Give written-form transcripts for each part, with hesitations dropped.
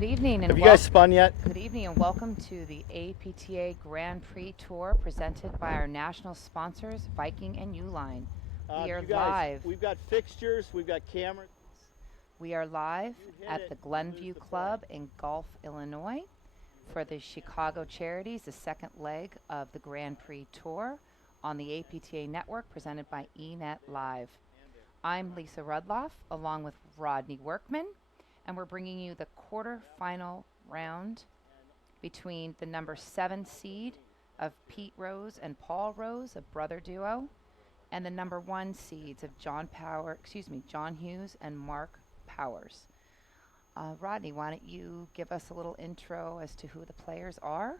Good evening and Have you guys spun yet? good evening and welcome to the APTA Grand Prix Tour presented by our national sponsors Viking and Uline. We are You guys, live. we've got fixtures, we've got cameras. We are live You hit at it, the you Glenview lose the Club in Gulf, Illinois for the Chicago Charities, the second leg of the Grand Prix Tour on the APTA network presented by eNet Live. I'm Lisa Rudloff along with Rodney Workman, and we're bringing you the quarterfinal round between the number 7 seed of Pete Rose and Paul Rose, a brother duo, and the number 1 seeds of John Hughes and Mark Powers. Rodney, why don't you give us a little intro as to who the players are?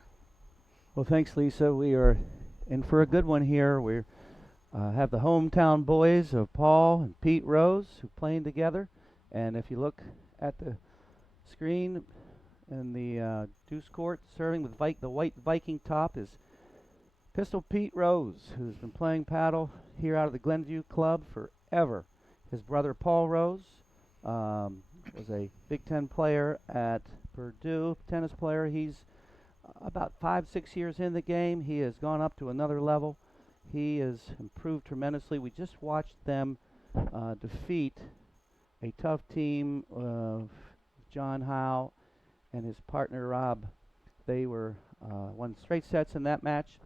Well, thanks, Lisa. We are in for a good one here. We have the hometown boys of Paul and Pete Rose who are playing together. And if you look at the screen in the deuce court, serving with the white Viking top is Pistol Pete Rose, who's been playing paddle here out of the Glenview Club forever. His brother Paul Rose was a Big Ten player at Purdue, tennis player. He's about 5-6 years in the game. He has gone up to another level. He has improved tremendously. We just watched them defeat a tough team of John Howe and his partner Rob. They were won straight sets in that match.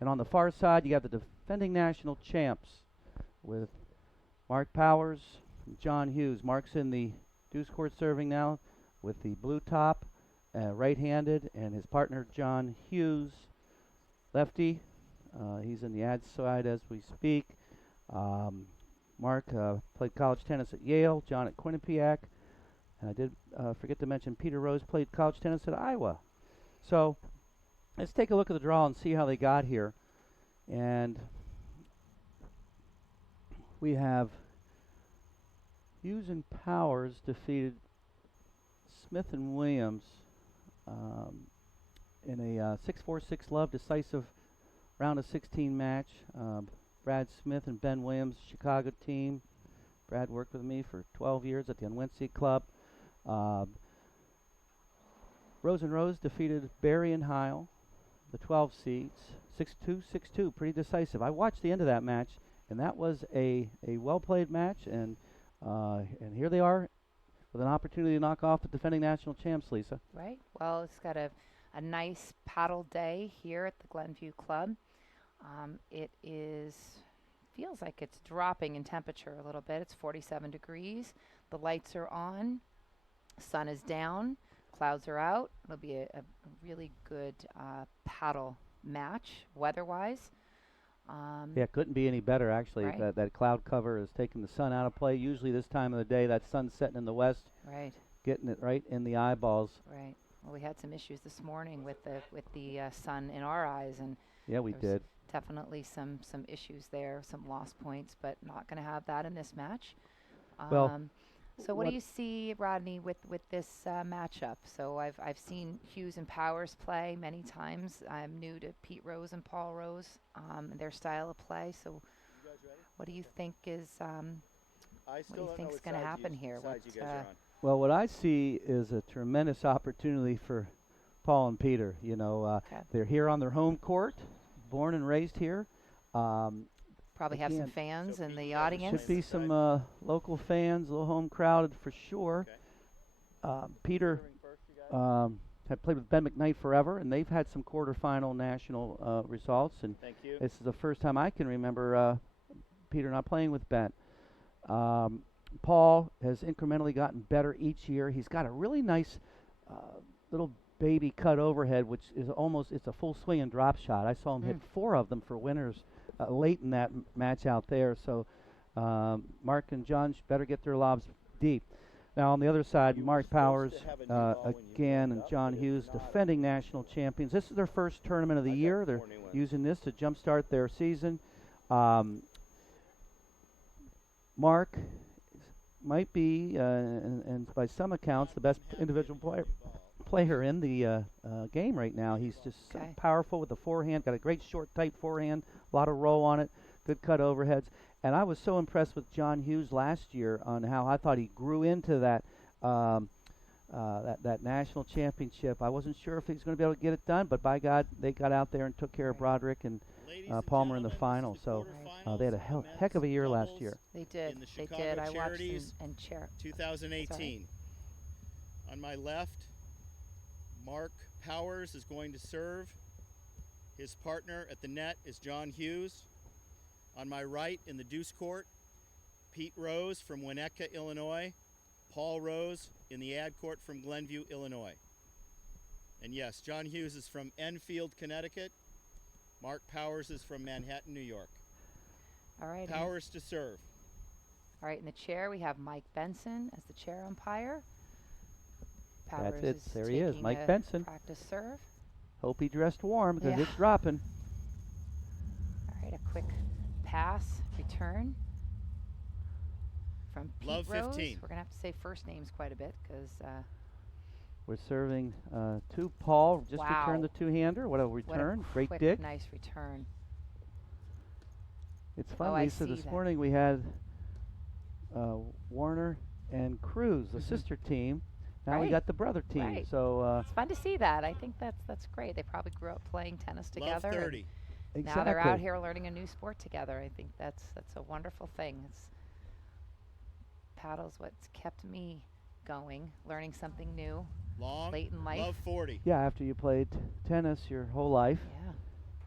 And on the far side, you got the defending national champs with Mark Powers and John Hughes. Mark's in the deuce court serving now with the blue top, right-handed, and his partner John Hughes, lefty. He's in the ad side as we speak. Mark played college tennis at Yale, John at Quinnipiac, and I did forget to mention Peter Rose played college tennis at Iowa. So let's take a look at the draw and see how they got here. And we have Hughes and Powers defeated Smith and Williams in a 6-4-6 love decisive round of 16 match. Brad Smith and Ben Williams, Chicago team. Brad worked with me for 12 years at the Unwincy Club. Rose and Rose defeated Barry and Heil, the 12 seeds, 6-2, 6-2, pretty decisive. I watched the end of that match, and that was a well-played match, and here they are with an opportunity to knock off the defending national champs, Lisa. Right. Well, it's got a nice paddle day here at the Glenview Club. It feels like it's dropping in temperature a little bit. It's 47 degrees. The lights are on. Sun is down. Clouds are out. It'll be a really good paddle match weather-wise. Yeah, it couldn't be any better, actually. Right. That cloud cover is taking the sun out of play. Usually this time of the day, that sun's setting in the west, Right. getting it right in the eyeballs. Right. Well, we had some issues this morning with the sun in our eyes, and Yeah, we there was did. definitely some issues there, some lost points, but not going to have that in this match. Well, So what do you see, Rodney, with this matchup? So I've seen Hughes and Powers play many times. I'm new to Pete Rose and Paul Rose and their style of play. So You guys ready? what do you think is I what do you think's going to happen here? Sides you guys are on. Well, what I see is a tremendous opportunity for Paul and Peter. Okay. They're here on their home court, born and raised here. Probably have some again, fans so in Pete, the you guys are audience. Should be some local fans, a little home crowded for sure. Peter Serving first, you guys? had played with Ben McKnight forever, and they've had some quarterfinal national results. And Thank you. this is the first time I can remember Peter not playing with Ben. Paul has incrementally gotten better each year. He's got a really nice little baby cut overhead, which is it's a full swing and drop shot. I saw him hit 4 of them for winners late in that match out there. So Mark and John better get their lobs deep. Now on the other side, You were Mark supposed Powers to have a new ball when you again, warmed and up, John but it's Hughes, not. defending national champions. This is their first tournament of the I got year. They're 4 new ones. using this to jumpstart their season. Mark might be, and by some accounts, the best individual player in the game right now. He's just so Okay. powerful with the forehand, got a great short, tight forehand, a lot of roll on it, good cut overheads. And I was so impressed with John Hughes last year on how I thought he grew into that that national championship. I wasn't sure if he was going to be able to get it done, but by God, they got out there and took care of Right. Broderick and Palmer in the final. So they had a heck of a year last year. They did. In the They Chicago did. I watched Charities and chair. 2018. On my left, Mark Powers is going to serve. His partner at the net is John Hughes. On my right, in the deuce court, Pete Rose from Winnetka, Illinois. Paul Rose in the ad court from Glenview, Illinois. And yes, John Hughes is from Enfield, Connecticut. Mark Powers is from Manhattan, New York. All right. Powers to serve. All right. In the chair, we have Mike Benson as the chair umpire. Powers That's it. is There he is, taking Mike a Benson. Practice serve. Hope he dressed warm because Yeah. it's dropping. All right. A quick pass return from Pete Love Rose. 15. We're gonna have to say first names quite a bit because We're serving to Paul. Just Wow. returned the two-hander. What a return. Great quick, dig. nice return. It's fun, Oh, I Lisa. see This that. morning we had Warner and Cruz, the Mhm. sister team. Now we Right. got the brother team. Right. So It's fun to see that. I think that's great. They probably grew up playing tennis Love together. and 30. Now they're out here learning a new sport together. I think that's a wonderful thing. It's paddle's what's kept me going, learning something new Long. late in life. Love 40. Yeah, after you played tennis your whole life, Yeah.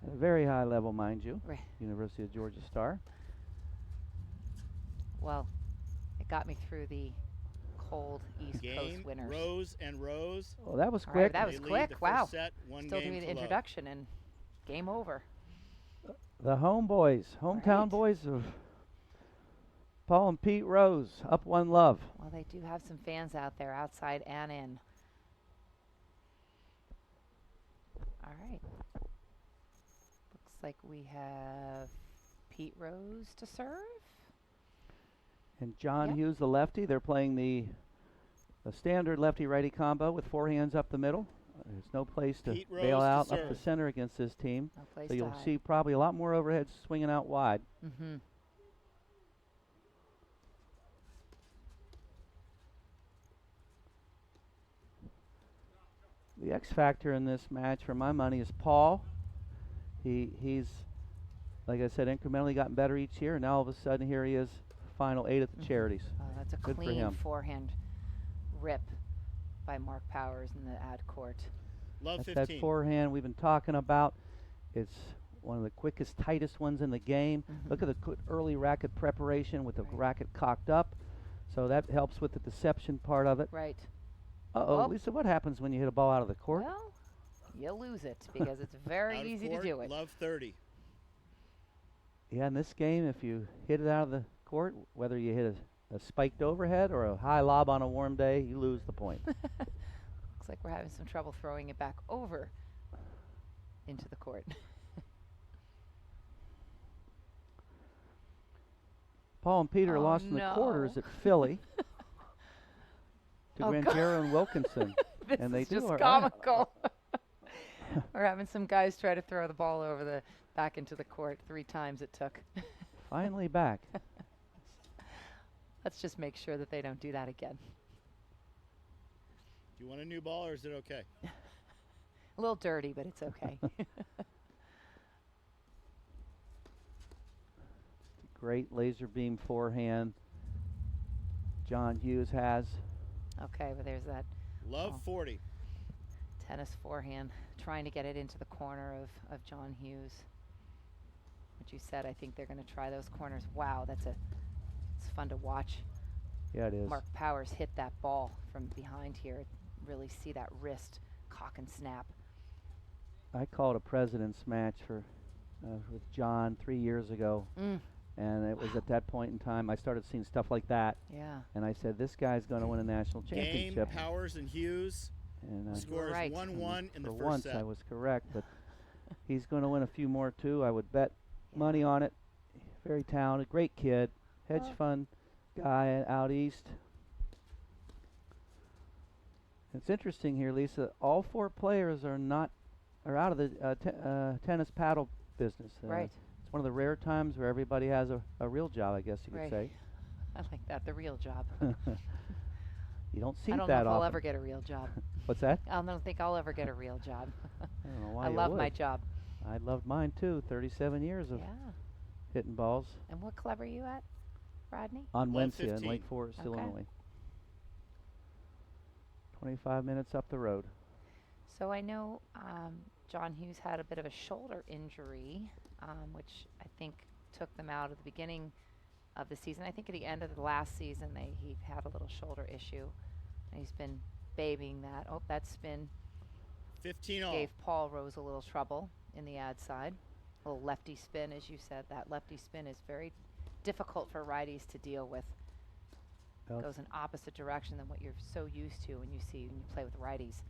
at a very high level, mind you, Right. University of Georgia Star. Well, it got me through the cold East Game, Coast winters. Rose and Rose. Well, that was All quick. right, that They was lead quick. the first Wow. set, one Still game doing the to love. introduction and game over. The hometown Right. boys of Paul and Pete Rose, up 1-love. Well, they do have some fans out there, outside and in. All right. Looks like we have Pete Rose to serve. And John Yep. Hughes, the lefty. They're playing the standard lefty-righty combo with forehands up the middle. There's no place to Pete bail Rose to out up the serve. center against this team. No place So to you'll hide. see probably a lot more overheads swinging out wide. Mm-hmm. The X factor in this match, for my money, is Paul. He's, like I said, incrementally gotten better each year, and now all of a sudden here he is, final 8 at the Mhm. Charities. That's a Good for clean him. forehand rip by Mark Powers in the ad court. Love That's 15. that forehand we've been talking about. It's one of the quickest, tightest ones in the game. Mhm. Look at the good early racket preparation with the Right. racket cocked up. So that helps with the deception part of it. Right. Uh-oh, Oh. Lisa, what happens when you hit a ball out of the court? Well, you lose it because it's very Out of easy court, to do it. Love 30. Yeah, in this game, if you hit it out of the court, whether you hit a spiked overhead or a high lob on a warm day, you lose the point. Looks like we're having some trouble throwing it back over into the court. Paul and Peter Oh, lost in the no. quarters at Philly to Oh, Granchero and Wilkinson. This And they is do just are- comical. We're having some guys try to throw the ball over the back into the court 3 times it took. Finally back. Let's just make sure that they don't do that again. Do you want a new ball or is it okay? A little dirty, but it's okay. Great laser beam forehand John Hughes has. Okay, but there's that Love Oh. 40. tennis forehand, trying to get it into the corner of John Hughes. What you said, I think they're going to try those corners. Wow, it's fun to watch. Yeah, it is. Mark Powers hit that ball from behind here. Really see that wrist cock and snap. I called a president's match with John 3 years ago, and it was at that point in time I started seeing stuff like that, Yeah. and I said, this guy's going to win a national Game, championship. Powers and Hughes. And Scores right. 1-1 in the for first once set. I was correct, but he's going to win a few more too. I would bet money on it. Very talented, great kid, hedge Well- fund guy out east. It's interesting here, Lisa. All 4 players are out of the tennis paddle business. Right. It's one of the rare times where everybody has a real job, I guess you could Right. say. I like that, the real job. You don't see I don't that know if I'll often. ever get a real job. What's that? I don't think I'll ever get a real job. I don't know why I you love would. my job. I loved mine too. 37 years of Yeah. hitting balls And what club are you at, Rodney? on Love Wednesday in 15. Lake Forest, Okay. Illinois. 25 minutes up the road. So I know John Hughes had a bit of a shoulder injury, which I think took them out at the beginning of the season. I think at the end of the last season, he had a little shoulder issue, and he's been babying that. Oh, that spin 15 all. gave Paul Rose a little trouble in the ad side. A little lefty spin, as you said. That lefty spin is very difficult for righties to deal with. Well, Goes in opposite direction than what you're so used to when you play with righties.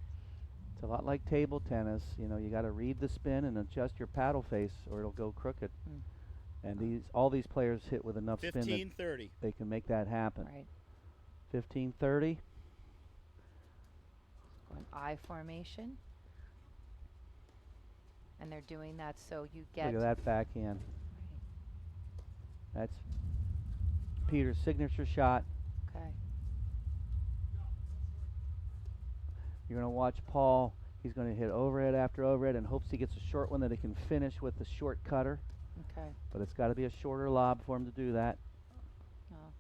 it's a lot like table tennis. You know, you got to read the spin and adjust your paddle face, or it'll go crooked. Mm. And all these players hit with enough spin that 15-30. they can make that happen. Right. 15-30. An I formation. And they're doing that so you get. Look at that backhand. Right. That's Peter's signature shot. Okay. You're going to watch Paul. He's going to hit overhead after overhead and hopes he gets a short one that he can finish with the short cutter. Okay. But it's got to be a shorter lob for him to do that. Oh.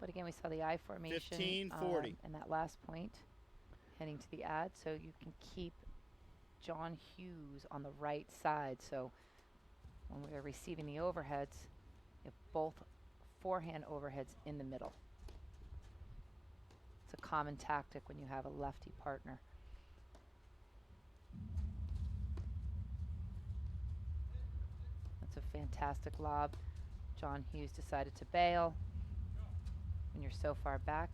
But again, we saw the I formation 15-40. and that last point heading to the ad, so you can keep John Hughes on the right side. So when we're receiving the overheads, you have both forehand overheads in the middle. It's a common tactic when you have a lefty partner. That's a fantastic lob. John Hughes decided to bail. When you're so far back.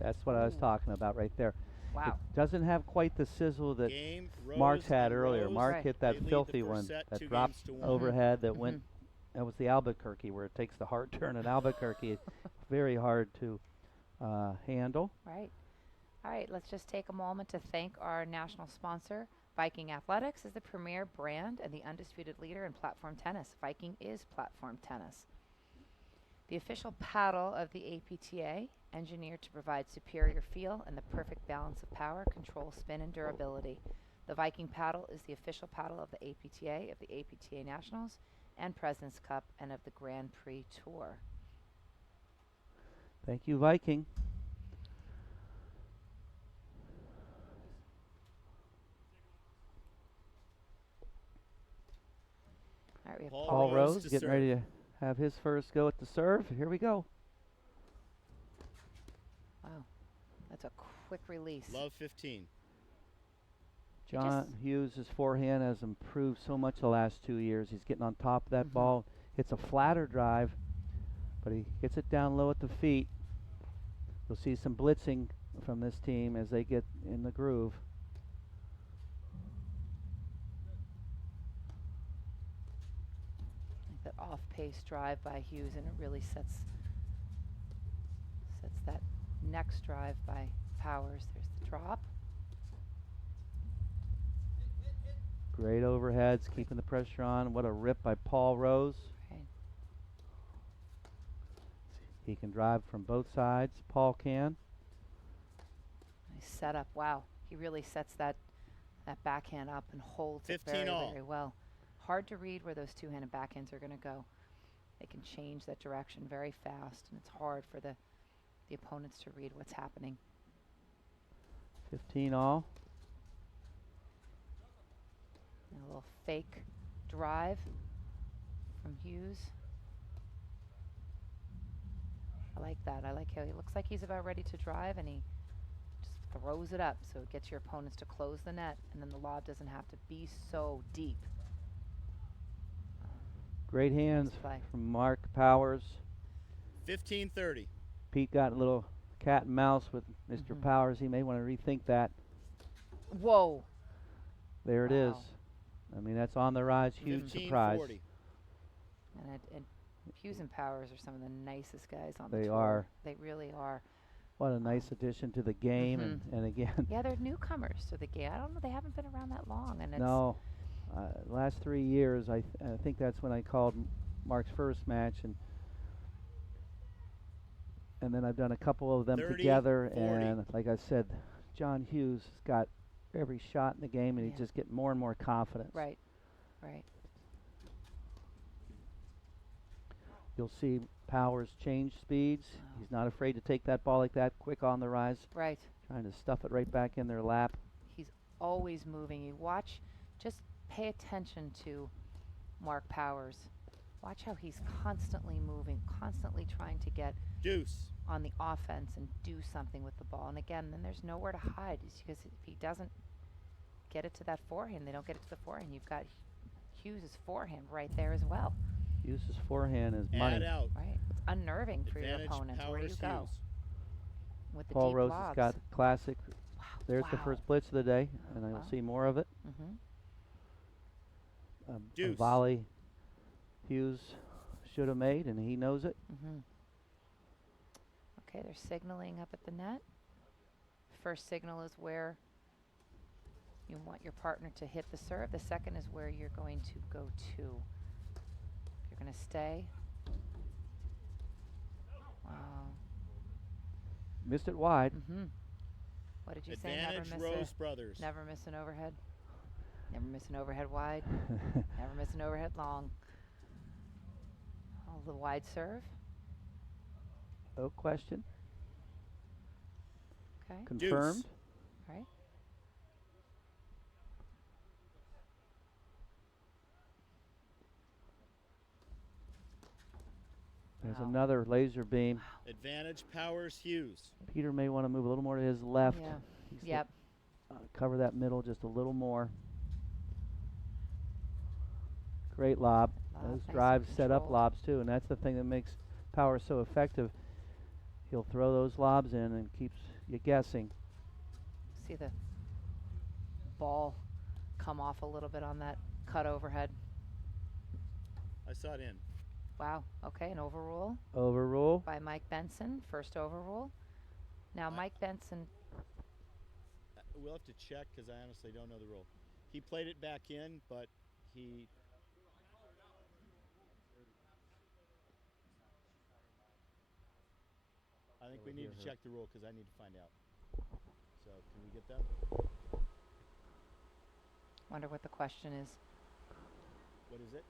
That's what I was Ooh. talking about right there. Wow. It doesn't have quite the sizzle that Game, Rose, Mark's had and earlier. Rose. Mark Right. hit They that lead the filthy first one set, that 2 dropped games to 1. overhead that went. That was the Albuquerque where it takes the hard turn at Albuquerque. Very hard to handle. Right. All right, let's just take a moment to thank our national sponsor. Viking Athletics is the premier brand and the undisputed leader in platform tennis. Viking is platform tennis. The official paddle of the APTA, engineered to provide superior feel and the perfect balance of power, control, spin, and durability. The Viking paddle is the official paddle of the APTA, of the APTA Nationals, and President's Cup, and of the Grand Prix Tour. Thank you, Viking. All right, we have Paul Rose to getting serve. ready to have his first go at the serve. Here we go. Wow, that's a quick release. Love 15. John Hughes' forehand has improved so much the last 2 years. He's getting on top of that ball. It's a flatter drive, but he gets it down low at the feet. You'll see some blitzing from this team as they get in the groove. That off-pace drive by Hughes, and it really sets that next drive by Powers. There's the drop. Great overheads, keeping the pressure on. What a rip by Paul Rose. Right. He can drive from both sides. Paul can. Nice setup. Wow, he really sets that backhand up and holds it 15 very, all. very well. Hard to read where those two-handed backhands are going to go. They can change that direction very fast, and it's hard for the opponents to read what's happening. 15 all. And a little fake drive from Hughes. I like that. I like how he looks like he's about ready to drive, and he just throws it up so it gets your opponents to close the net, and then the lob doesn't have to be so deep. Great hands play. from Mark Powers. 15-30. Pete got a little cat and mouse with Mr. Powers. He may want to rethink that. Whoa. There it is. Wow. I mean, that's on the rise. Huge surprise. 15-40. And Hughes and Powers are some of the nicest guys on the tour. They are. They really are. What a nice addition to the game. And again, Yeah, they're newcomers to the game. I don't know. They haven't been around that long. And it's no. Last 3 years, I think that's when I called Mark's first match. And and then I've done a couple of them 30, together, 40. and like I said, John Hughes has got every shot in the game, and Yeah. he's just getting more and more confidence. Right. Right. You'll see Powers change speeds. Wow. He's not afraid to take that ball like that, quick on the rise, Right. trying to stuff it right back in their lap. He's always moving. You watch, just pay attention to Mark Powers. Watch how he's constantly moving, constantly trying to get Deuce. on the offense and do something with the ball. And again, then there's nowhere to hide because if he doesn't get it to that forehand, they don't get it to the forehand. You've got Hughes' forehand right there as well. Hughes' forehand is Add money. out. Right. It's unnerving for your Advantage opponent where you Powers go Hughes. with the Paul deep Rose lobs. has got classic. Wow. There's the first blitz of the day, and I will Wow. see more of it. Mm-hmm. A Deuce. volley Hughes should have made, and he knows it. Mm-hmm. Okay, they're signaling up at the net. First signal is where you want your partner to hit the serve. The second is where you're going to go to. You're going to stay. Wow. Missed it wide. Mm-hmm. What did you say? Advantage Rose Brothers. Never miss an overhead. Never miss an overhead wide. Never miss an overhead long. Oh, the wide serve. No question. Okay. Confirmed. Right. There's Wow. another laser beam. Advantage Powers Hughes. Peter may want to move a little more to his left. Yeah. He's Yep. cover that middle just a little more. Great lob. Lob, Those nice and drives set up controlled. lobs too, and that's the thing that makes Power so effective. He'll throw those lobs in and keeps you guessing. See the ball come off a little bit on that cut overhead. I saw it in. Wow. Okay, an overrule Overrule. by Mike Benson. First overrule. Now Mike Benson. We'll have to check because I honestly don't know the rule. He played it back in, but he. I think we need to check the rule because I need to find out. So can we get that? Wonder what the question is. What is it?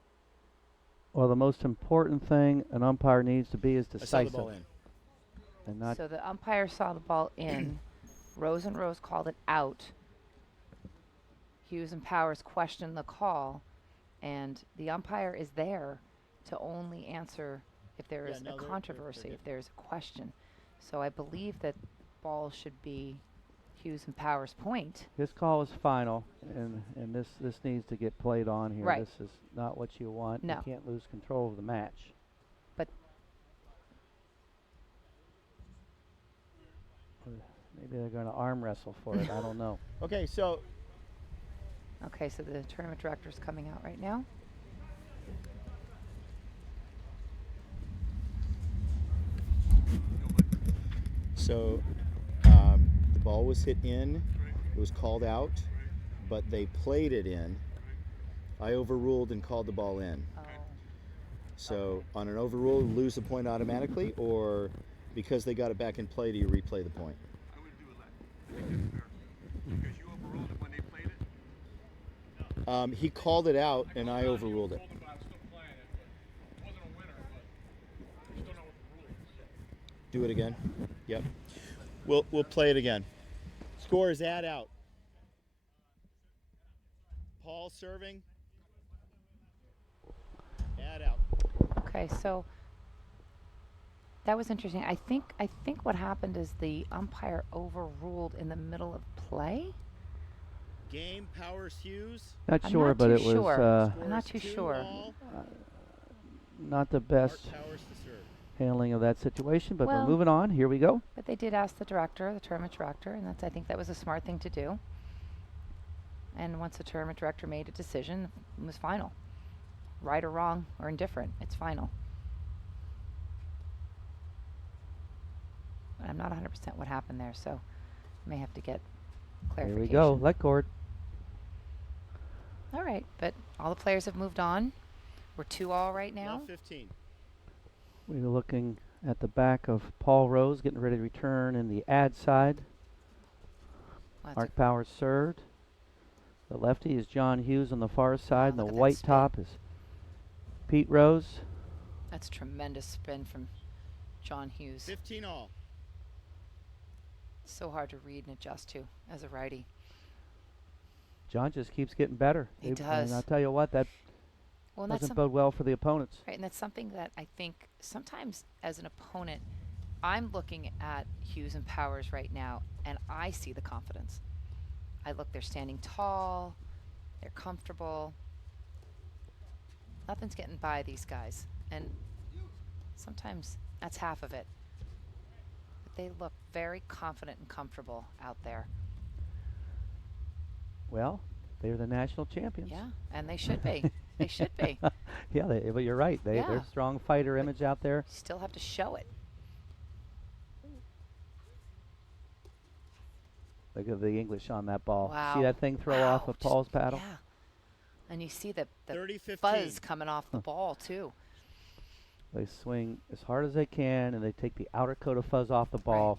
Well, the most important thing an umpire needs to be is I saw decisive, the ball in. and not So the umpire saw the ball in. Rose and Rose called it out. Hughes and Powers questioned the call, and the umpire is there to only answer if there Yeah, is no, a they're controversy, good. if there's a question. So I believe that ball should be Hughes and Powers' point. his call is final, and this needs to get played on here. Right. This is not what you want. No. You can't lose control of the match. But Maybe they're going to arm wrestle for it. I don't know. Okay, so okay, so the tournament director's coming out right now. the ball was hit in. It was called out, but they played it in. I overruled and called the ball in. Oh. So on an overrule, lose the point automatically, or because they got it back in play, do you replay the point? I would do it like make it fair. Because you overruled it when they played it. He called it out, and I overruled it. I was still playing it, but it wasn't a winner, but I still know what the rule is. Do it again. Yep. We'll play it again. Score is add out. Paul serving. Add out. Okay, so that was interesting. I think what happened is the umpire overruled in the middle of play. Game Powers Hughes. Not I'm sure, not but too it was sure. Score I'm not is too 2 sure. all. not the Mark best Powers to serve. handling of that situation, but Well- we're moving on. Here we go. But they did ask the director, the tournament director, and I think that was a smart thing to do. And once the tournament director made a decision, it was final. Right or wrong or indifferent, it's final. But I'm not 100% what happened there, so I may have to get Here clarification. we go. Let cord. All right, but all the players have moved on. We're 2-all right now. Left 15. We were looking at the back of Paul Rose, getting ready to return in the ad side. Well, that's Mark Powers served. The lefty is John Hughes on the far side, and the look at that white spin. top is Pete Rose. That's tremendous spin from John Hughes. 15 all. So hard to read and adjust to as a righty. John just keeps getting better. He does. And I'll tell you what, that Well, and that's doesn't bode well for the opponents. right, and that's something that I think sometimes as an opponent, I'm looking at Hughes and Powers right now, and I see the confidence. I look, they're standing tall, they're comfortable. Nothing's getting by these guys, and sometimes that's half of it. But they look very confident and comfortable out there. Well, they're the national champions. Yeah, and they should be. They should be. Yeah, but you're right. They're Yeah. strong fighter image out there. You still have to show it. Look at the English on that ball. Wow. See that thing throw Wow, off of just- Paul's paddle? Yeah. And you see the 30-15. buzz coming off the ball, too. They swing as hard as they can, and they take the outer coat of fuzz off the ball.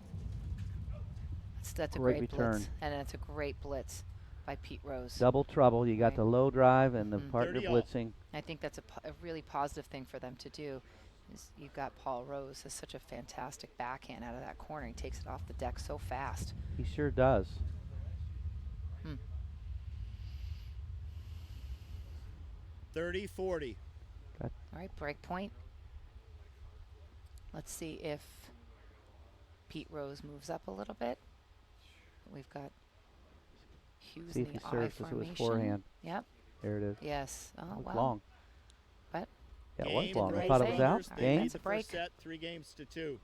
That's a Great great return. blitz. And it's a great blitz by Pete Rose. Double trouble. You got Right. the low drive and the Mhm. partner 30 all. blitzing. I think that's a really positive thing for them to do. Is you've got Paul Rose has such a fantastic backhand out of that corner. He takes it off the deck so fast. He sure does. 30-40. All right, break point. Let's see if Pete Rose moves up a little bit. We've got Hughes See in if the he I serves this with formation. his forehand. Yep. There it is. Yes. Oh, Looked wow. long. What? Yeah, it was Game, long. I Rose thought it was out. All right, Game. that's a break. First set, 3-2.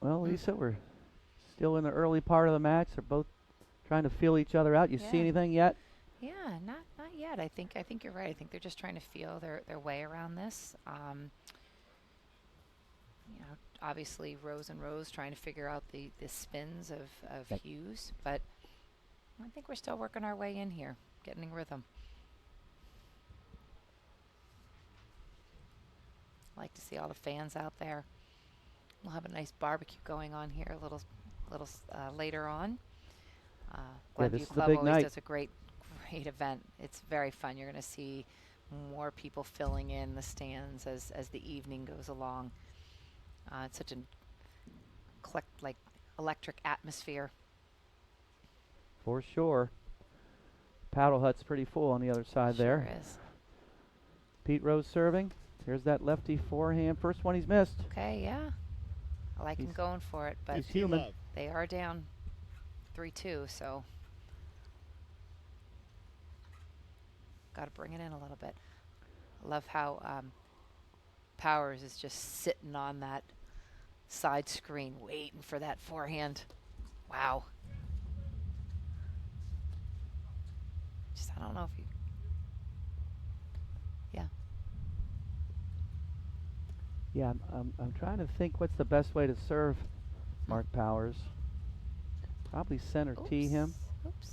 Well, Lisa, we're still in the early part of the match. They're both trying to feel each other out. You see Yeah. anything yet? Yeah, not yet. I think you're right. I think they're just trying to feel their way around this. You know, obviously Rose and Rose trying to figure out the spins of Yep. Hughes, but I think we're still working our way in here, getting in rhythm. Like to see all the fans out there. We'll have a nice barbecue going on here a little later on. Glenview this is the Club big always night. does a great event. It's very fun. You're going to see more people filling in the stands as the evening goes along. It's such an electric atmosphere. For sure. Paddle hut's pretty full on the other side there. Sure is. Pete Rose serving. Here's that lefty forehand. First one he's missed. Okay, yeah. I like him He's- going for it, but he's 15 human. love. they are down 3-2, so got to bring it in a little bit. I love how Powers is just sitting on that side screen waiting for that forehand. Wow. Just I don't know if you. Yeah. Yeah, I'm trying to think what's the best way to serve Mark Powers. Probably center tee him. Oops.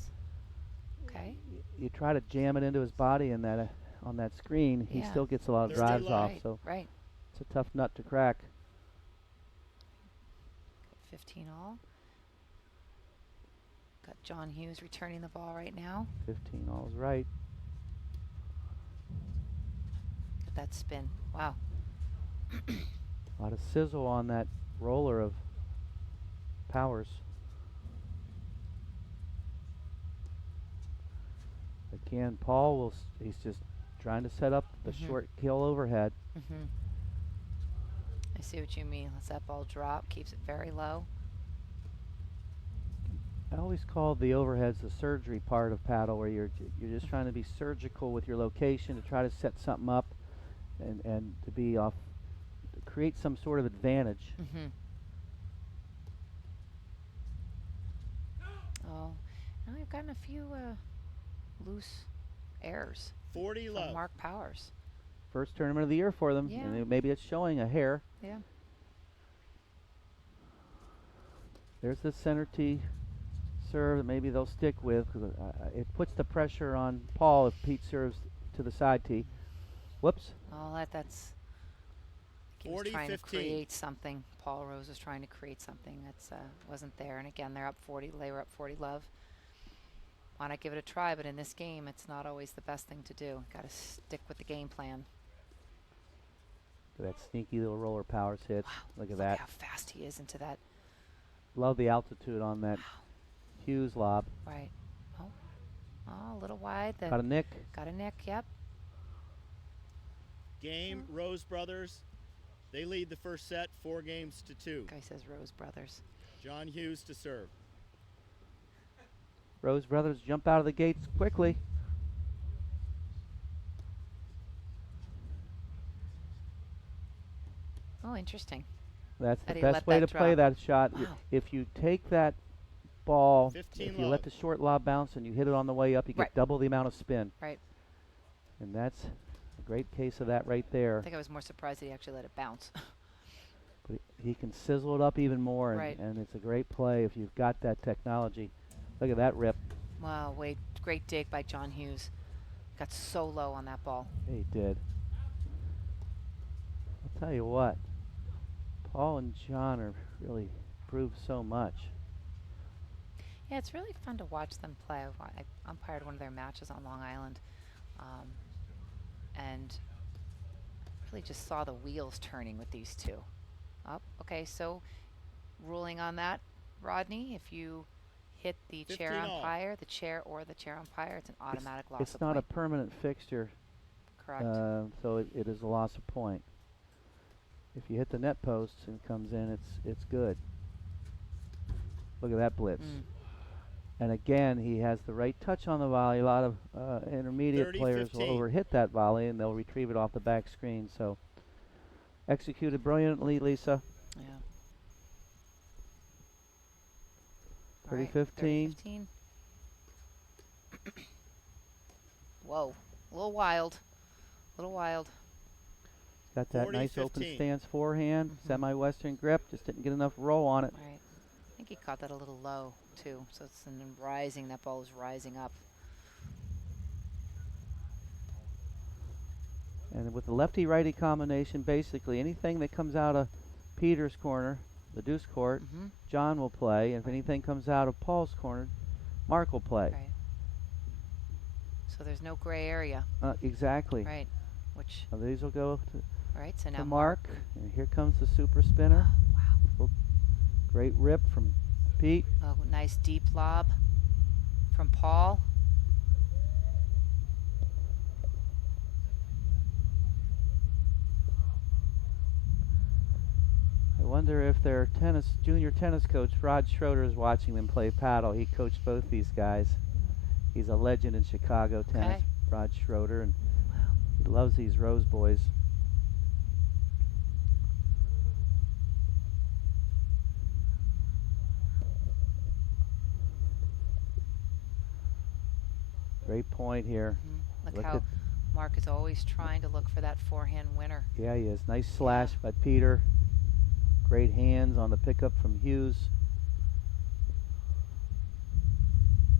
Okay. You try to jam it into his body and that on that screen, he Yeah. still gets a lot of They're still drives off. Right. So Right. it's a tough nut to crack. 15 all. Got John Hughes returning the ball right now. 15 all is right. Get that spin. Wow. A lot of sizzle on that roller of Powers. Again, Paul will. He's just trying to set up the Mhm. short kill overhead. Mm-hmm. I see what you mean. Lets that ball drop. Keeps it very low. I always call the overheads the surgery part of paddle, where you're just trying to be surgical with your location to try to set something up, and to be off, to create some sort of advantage. Mm-hmm. Oh, now we've gotten a few loose errors 40 from love. Mark Powers. First tournament of the year for them, Yeah. and maybe it's showing a hair. Yeah. There's the center tee serve that maybe they'll stick with, because it puts the pressure on Paul if Pete serves to the side tee. Whoops. Oh, that's. He was 40, trying to 15. create something. Paul Rose was trying to create something that's wasn't there. And again, they're up 40. They were up 40 love. Why not give it a try? But in this game, it's not always the best thing to do. Got to stick with the game plan. That sneaky little roller powers hits. Wow. Look at Look that. how fast he is into that. Love the altitude on that Hughes lob. Right. Oh, a little wide. Got a nick. Got a nick. Yep. Game, Rose Brothers. They lead the first set 4-2. Guy says Rose Brothers. John Hughes to serve. Rose Brothers jump out of the gates quickly. Oh, interesting. That's the That he best let way to that play drop. that shot. Wow. If you take that ball, 15 if you love. let the short lob bounce and you hit it on the way up, you Right. get double the amount of spin. Right. And that's a great case of that right there. I think I was more surprised that he actually let it bounce. But he can sizzle it up even more, and, Right. and it's a great play if you've got that technology. Look at that rip. Wow, wait, great dig by John Hughes. Got so low on that ball. He did. I'll tell you what, Paul and John are really proved so much. Yeah, it's really fun to watch them play. I umpired one of their matches on Long Island, and really just saw the wheels turning with these two. Oh, okay, so ruling on that, Rodney, if you hit the chair 15 all. umpire, the chair or the chair umpire, it's an automatic loss It's of not point. a permanent fixture, Correct. so it is a loss of point. If you hit the net post and it comes in, it's good. Look at that blitz. Mm. And again, he has the right touch on the volley. A lot of intermediate 30, players will 15. overhit that volley and they'll retrieve it off the back screen. So executed brilliantly, Lisa. Yeah. 30-15. 30-15. Whoa, a little wild. A little wild. Got that nice open 40-15. stance forehand, Mhm. semi-western grip. Just didn't get enough roll on it. Right. I think he caught that a little low, too. So it's in rising. That ball is rising up. And with the lefty-righty combination, basically anything that comes out of Peter's corner, the deuce court, Mm-hmm. John will play. And if anything comes out of Paul's corner, Mark will play. Right. So there's no gray area. Exactly. Right. Which, Now these will go right, so to now Mark. And here comes the super spinner. Wow. Great rip from Pete. Oh, nice deep lob from Paul. I wonder if their junior tennis coach, Rod Schroeder, is watching them play paddle. He coached both these guys. He's a legend in Chicago tennis, Okay. Rod Schroeder, and Wow. he loves these Rose boys. Great point here. Look Look how at- Mark is always trying to look for that forehand winner. Yeah, he is. Nice slash by Peter. Great hands on the pickup from Hughes.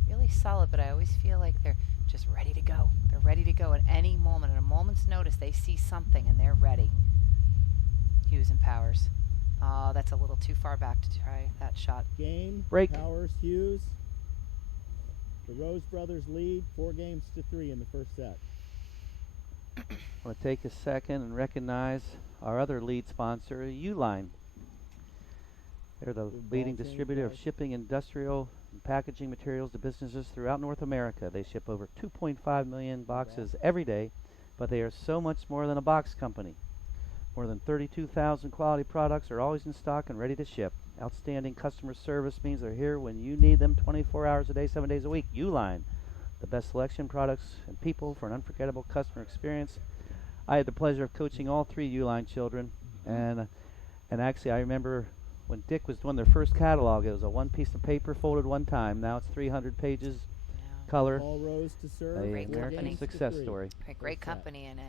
Really solid, but I always feel like they're just ready to go. They're ready to go at any moment. At a moment's notice, they see something and they're ready. Hughes and Powers. Oh, that's a little too far back to try that shot. Game, Break. Powers, Hughes. The Rose Brothers lead 4-3 in the first set. I want to take a second and recognize our other lead sponsor, Uline. They're the Good leading ball change, distributor of guys. shipping, industrial, and packaging materials to businesses throughout North America. They ship over 2.5 million boxes every day, but they are so much more than a box company. More than 32,000 quality products are always in stock and ready to ship. Outstanding customer service means they're here when you need them 24 hours a day, 7 days a week. Uline, the best selection, products, and people for an unforgettable customer experience. I had the pleasure of coaching all 3 Uline children, and actually I remember when Dick was doing their first catalog, it was a one piece of paper folded one time. Now it's 300 pages, Yeah. color. Paul Rose to serve. A Great American company. success story. Great First set. company and a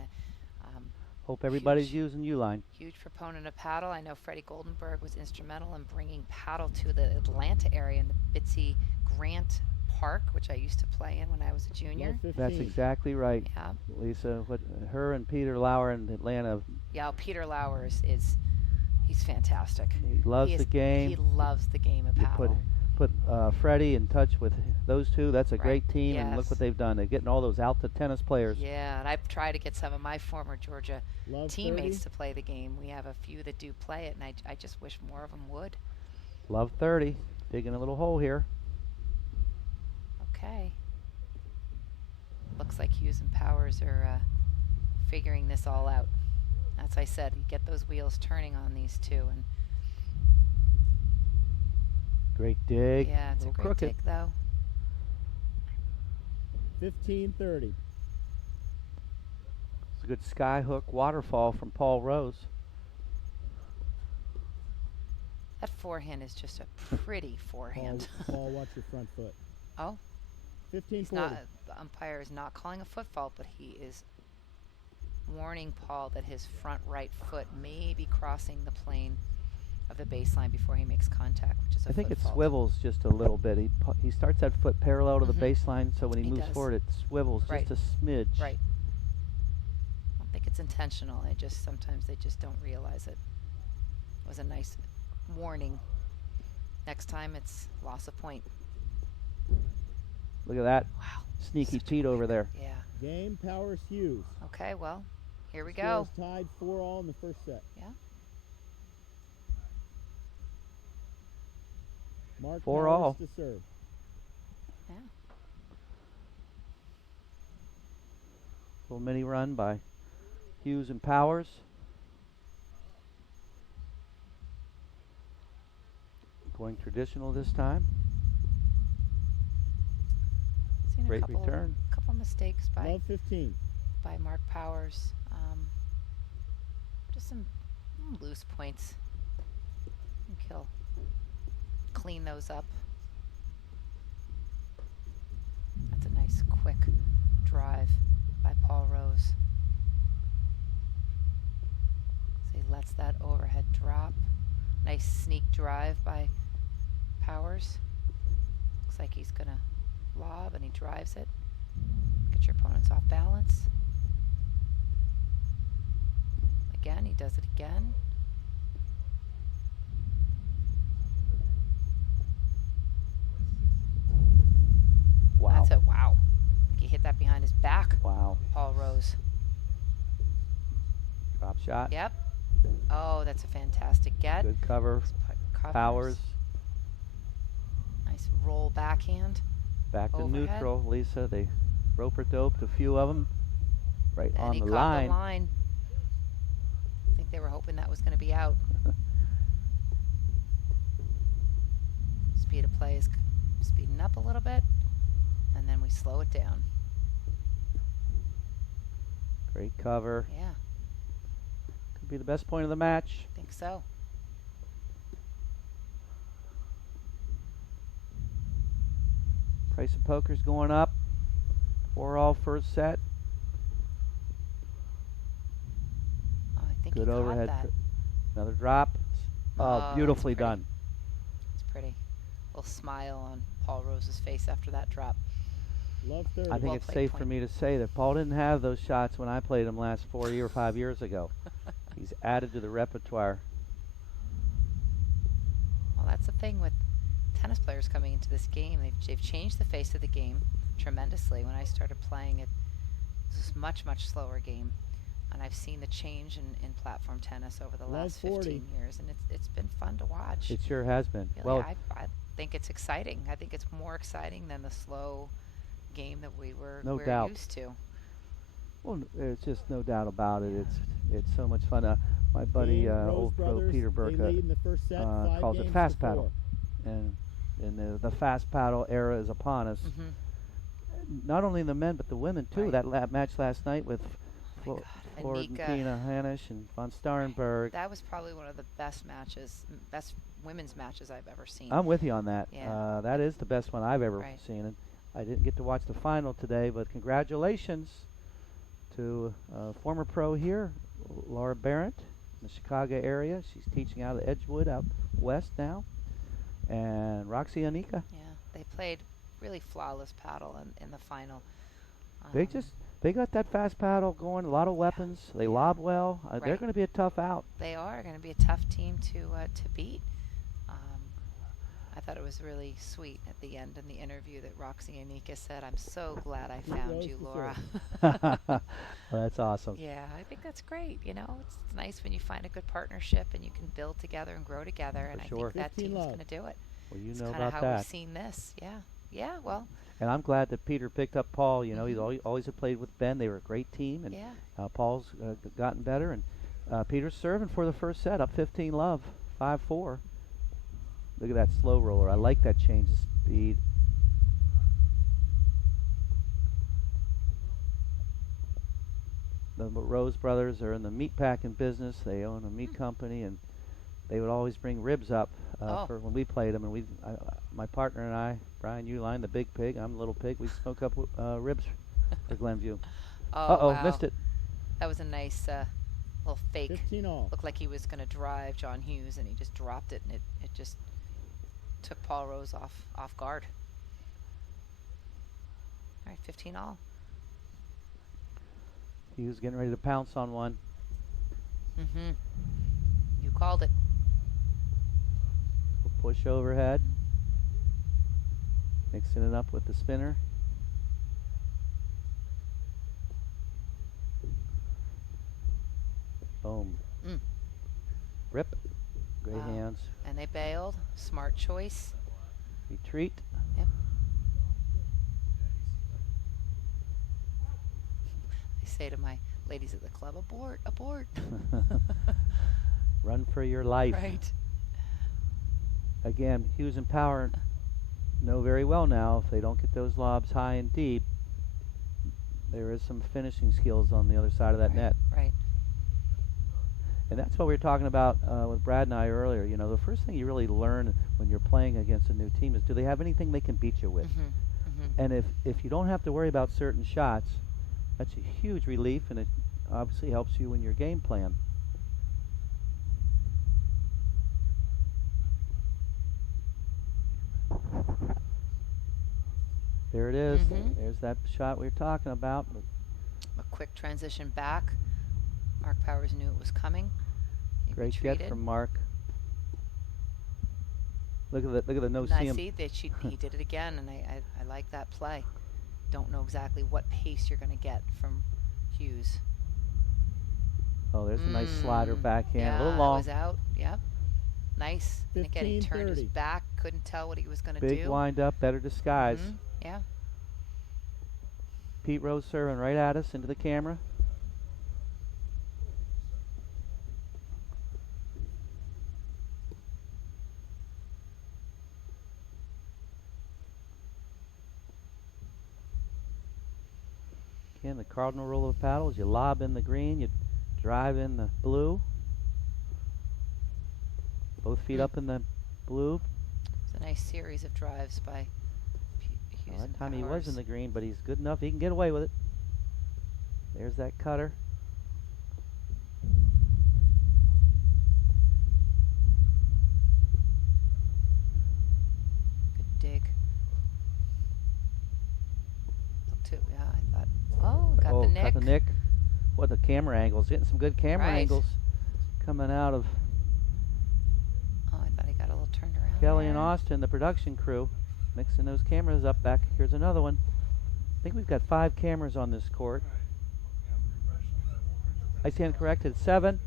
Hope everybody's Huge. using Uline. huge proponent of paddle. I know Freddie Goldenberg was instrumental in bringing paddle to the Atlanta area in the Bitsy Grant park, which I used to play in when I was a junior. Love 15. That's exactly right, Yeah. Lisa. What her and Peter Lauer in Atlanta, Yeah, Peter Lauer he's fantastic. he loves He the is, game. He loves the game of You put paddle. Freddie in touch with those two. That's a Right. great team, and look Yes. what they've done. They're getting all those Alta tennis players. Yeah, and I've tried to get some of my former Georgia Love teammates 30. to play the game. We have a few that do play it, and I just wish more of them would. Love 30, digging a little hole here. Okay. Looks like Hughes and Powers are figuring this all out. As I said, you get those wheels turning on these two, and Great dig. yeah, it's a little great crooked. dig though. 15-30. It's a good sky hook waterfall from Paul Rose. That forehand is just a pretty forehand. Paul, watch your front foot. Oh, 15-40. the umpire is not calling a foot fault, but he is warning Paul that his front right foot may be crossing the plane of the baseline before he makes contact, which is a I think foot it fault. swivels just a little bit. He starts that foot parallel to the baseline, so when he He moves does. forward, it swivels Right. just a smidge. Right. I don't think it's intentional. Sometimes they just don't realize it. It was a nice warning. Next time it's loss of point. Look at that. Wow. Sneaky Such a Pete over quick- there. Yeah. Game, Powers, Hughes. Okay, well, here we Score go. is tied 4-all in the first set. Yeah. Mark 4-all. Powers to serve. Yeah. Little mini run by Hughes and Powers. Going traditional this time. Seen a Great couple return. mistakes Love 15. by Mark Powers. Just some loose points. I think he'll clean those up. That's a nice quick drive by Paul Rose. So he lets that overhead drop. Nice sneak drive by Powers. Looks like he's gonna lob and he drives it. Get your opponents off balance. Again, he does it again. Wow. That's a wow. He hit that behind his back. Wow. Paul Rose. Drop shot. Yep. Oh, that's a fantastic get. Good cover. Covers. Powers. Nice roll backhand. Back to Overhead. neutral. Lisa, they roper doped a few of them. Right And on he the caught line. the line. I think they were hoping that was going to be out. Speed of play is speeding up a little bit. And then we slow it down. Great cover. Yeah, Could be the best point of the match. I think so. Price of poker's going up. 4-all first set. Oh, I think Good he overhead. caught that. Another drop. Oh, that's beautifully pretty. done. It's pretty. Little smile on Paul Rose's face after that drop. Love 30. I think Well it's played safe point. for me to say that Paul didn't have those shots when I played him last 4 or 5 years ago. He's added to the repertoire. Well, that's the thing with tennis players coming into this game. They've changed the face of the game tremendously. When I started playing it, was a much, much slower game. And I've seen the change in platform tennis over the Love last 40. 15 years, and it's been fun to watch. It sure has been. Really, Well, I think it's exciting. I think it's more exciting than the slow game that we're No doubt. used to. there's just no doubt about it. Yeah. It's so much fun. My buddy, Game, Rose old pro brothers, Peter they Burka, lead in the first set, 5 calls it games fast to paddle. 4. And the fast paddle era is upon us. Mm-hmm. Not only the men, but the women, too. Right. That match last night with Oh my God. Florentina Hanisch and von Starrenberg. That was probably one of the best women's matches I've ever seen. I'm with you on that. Yeah. That is the best one I've ever Right. seen. And I didn't get to watch the final today, but congratulations to former pro here, Laura Barrett, in the Chicago area. She's teaching out of Edgewood out west now. And Roxy Anika. Yeah, they played really flawless paddle in the final. They just they got that fast paddle going. A lot of weapons. They lob well. They're Right. going to be a tough out. They are going to be a tough team to beat. I thought it was really sweet at the end in the interview that Roxy Anika said, "I'm so glad I found you, Laura." Well, that's awesome. Yeah, I think that's great. You know, it's nice when you find a good partnership and you can build together and grow together. And For I sure. think that team's going to do it. Well, you It's know kind of about how we've that. seen this. Yeah. Yeah. Well. And I'm glad that Peter picked up Paul. You know, he's Mhm. always had played with Ben. They were a great team, and Yeah. Paul's gotten better. And Peter's serving for the first set, up 15 love, 5-4. Look at that slow roller. I like that change of speed. The Rose brothers are in the meat packing business. They own a meat company, and they would always bring ribs up for when we played them. And my partner and I, Brian Uline, the big pig, I'm the little pig, we smoke up ribs for Glenview. Oh, wow. Missed it. That was a nice little fake. 15 all. Looked like he was going to drive John Hughes, and he just dropped it, and it just took Paul Rose off guard. All right, 15 all. He was getting ready to pounce on one. Mm-hmm. You called it. Push overhead. Mixing it up with the spinner. Boom. Rip. Great hands. And they bailed. Smart choice. Retreat. Yep. I say to my ladies at the club, abort, abort. Run for your life. Right. Again, Hughes and Power know very well now if they don't get those lobs high and deep, there is some finishing skills on the other side of that net. Right. And that's what we were talking about with Brad and I earlier. You know, the first thing you really learn when you're playing against a new team is, do they have anything they can beat you with? And if you don't have to worry about certain shots, that's a huge relief, and it obviously helps you in your game plan. There it is. There's that shot we were talking about. A quick transition back. Mark Powers knew it was coming. He Great retreated. get from Mark. Look at the no I seam. see that he did it again, and I like that play. Don't know exactly what pace you're going to get from Hughes. Oh, there's a nice slider backhand. Yeah, a little long. was out. Yep. Nice. And again, he turned his back. Couldn't tell what he was going to do. Big wind up, better disguise. Yeah. Pete Rose serving right at us into the camera. Again, the cardinal rule of the paddle is you lob in the green, you drive in the blue. Both feet up in the blue. It's a nice series of drives by Hughes. That time he was in the green, but he's good enough. He can get away with it. There's that cutter. Good dig. Yeah, I thought, got the nick. Got the nick. What the camera angles. Getting some good camera Right. angles coming out of Oh, I thought he got a little turned around. Kelly and Austin, the production crew, mixing those cameras up back. Here's another one. I think we've got 5 cameras on this court. I stand corrected, 7.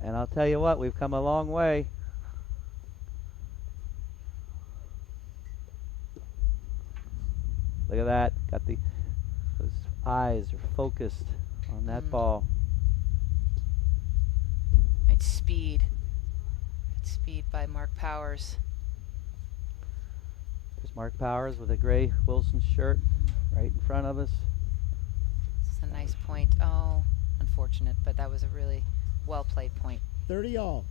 And I'll tell you what, we've come a long way. Look at that. Got those eyes are focused on that ball. It's speed. It's speed by Mark Powers. There's Mark Powers with a gray Wilson shirt right in front of us. This is a nice point. Oh, unfortunate, but that was a really well played point. 30 all.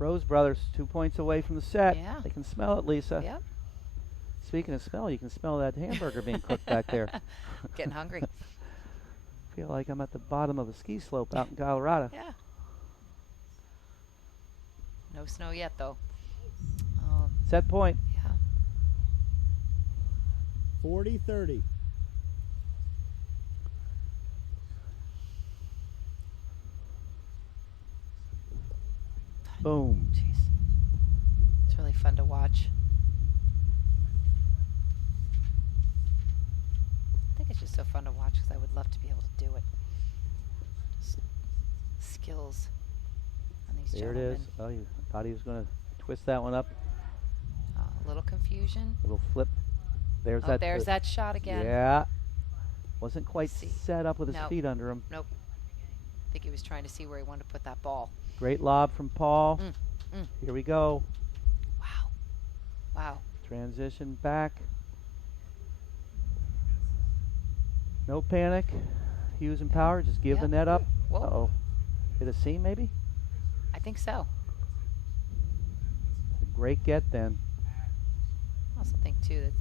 Rose brothers 2 points away from the set. Yeah. They can smell it, Lisa. Yep. Speaking of smell, you can smell that hamburger being cooked back there. Getting hungry. Feel like I'm at the bottom of a ski slope out in Colorado. Yeah. No snow yet, though. Oh, Set point. Yeah. 40-30. Boom. Jeez. It's really fun to watch. I think it's just so fun to watch because I would love to be able to do it. Just skills on these There it gentlemen. is. Oh, you thought he was going to twist that one up. A little confusion. Little flip. There's Oh, that. there's that shot again. Yeah. Wasn't quite See. set up with his Nope. feet under him. Nope. I think he was trying to see where he wanted to put that ball. Great lob from Paul. Mm. Here we go. Wow. Wow. Transition back. No panic. Hughes and Power, just give the Yep. net up. Whoa. Uh-oh. Hit a seam maybe? I think so. A great get then. I also think too that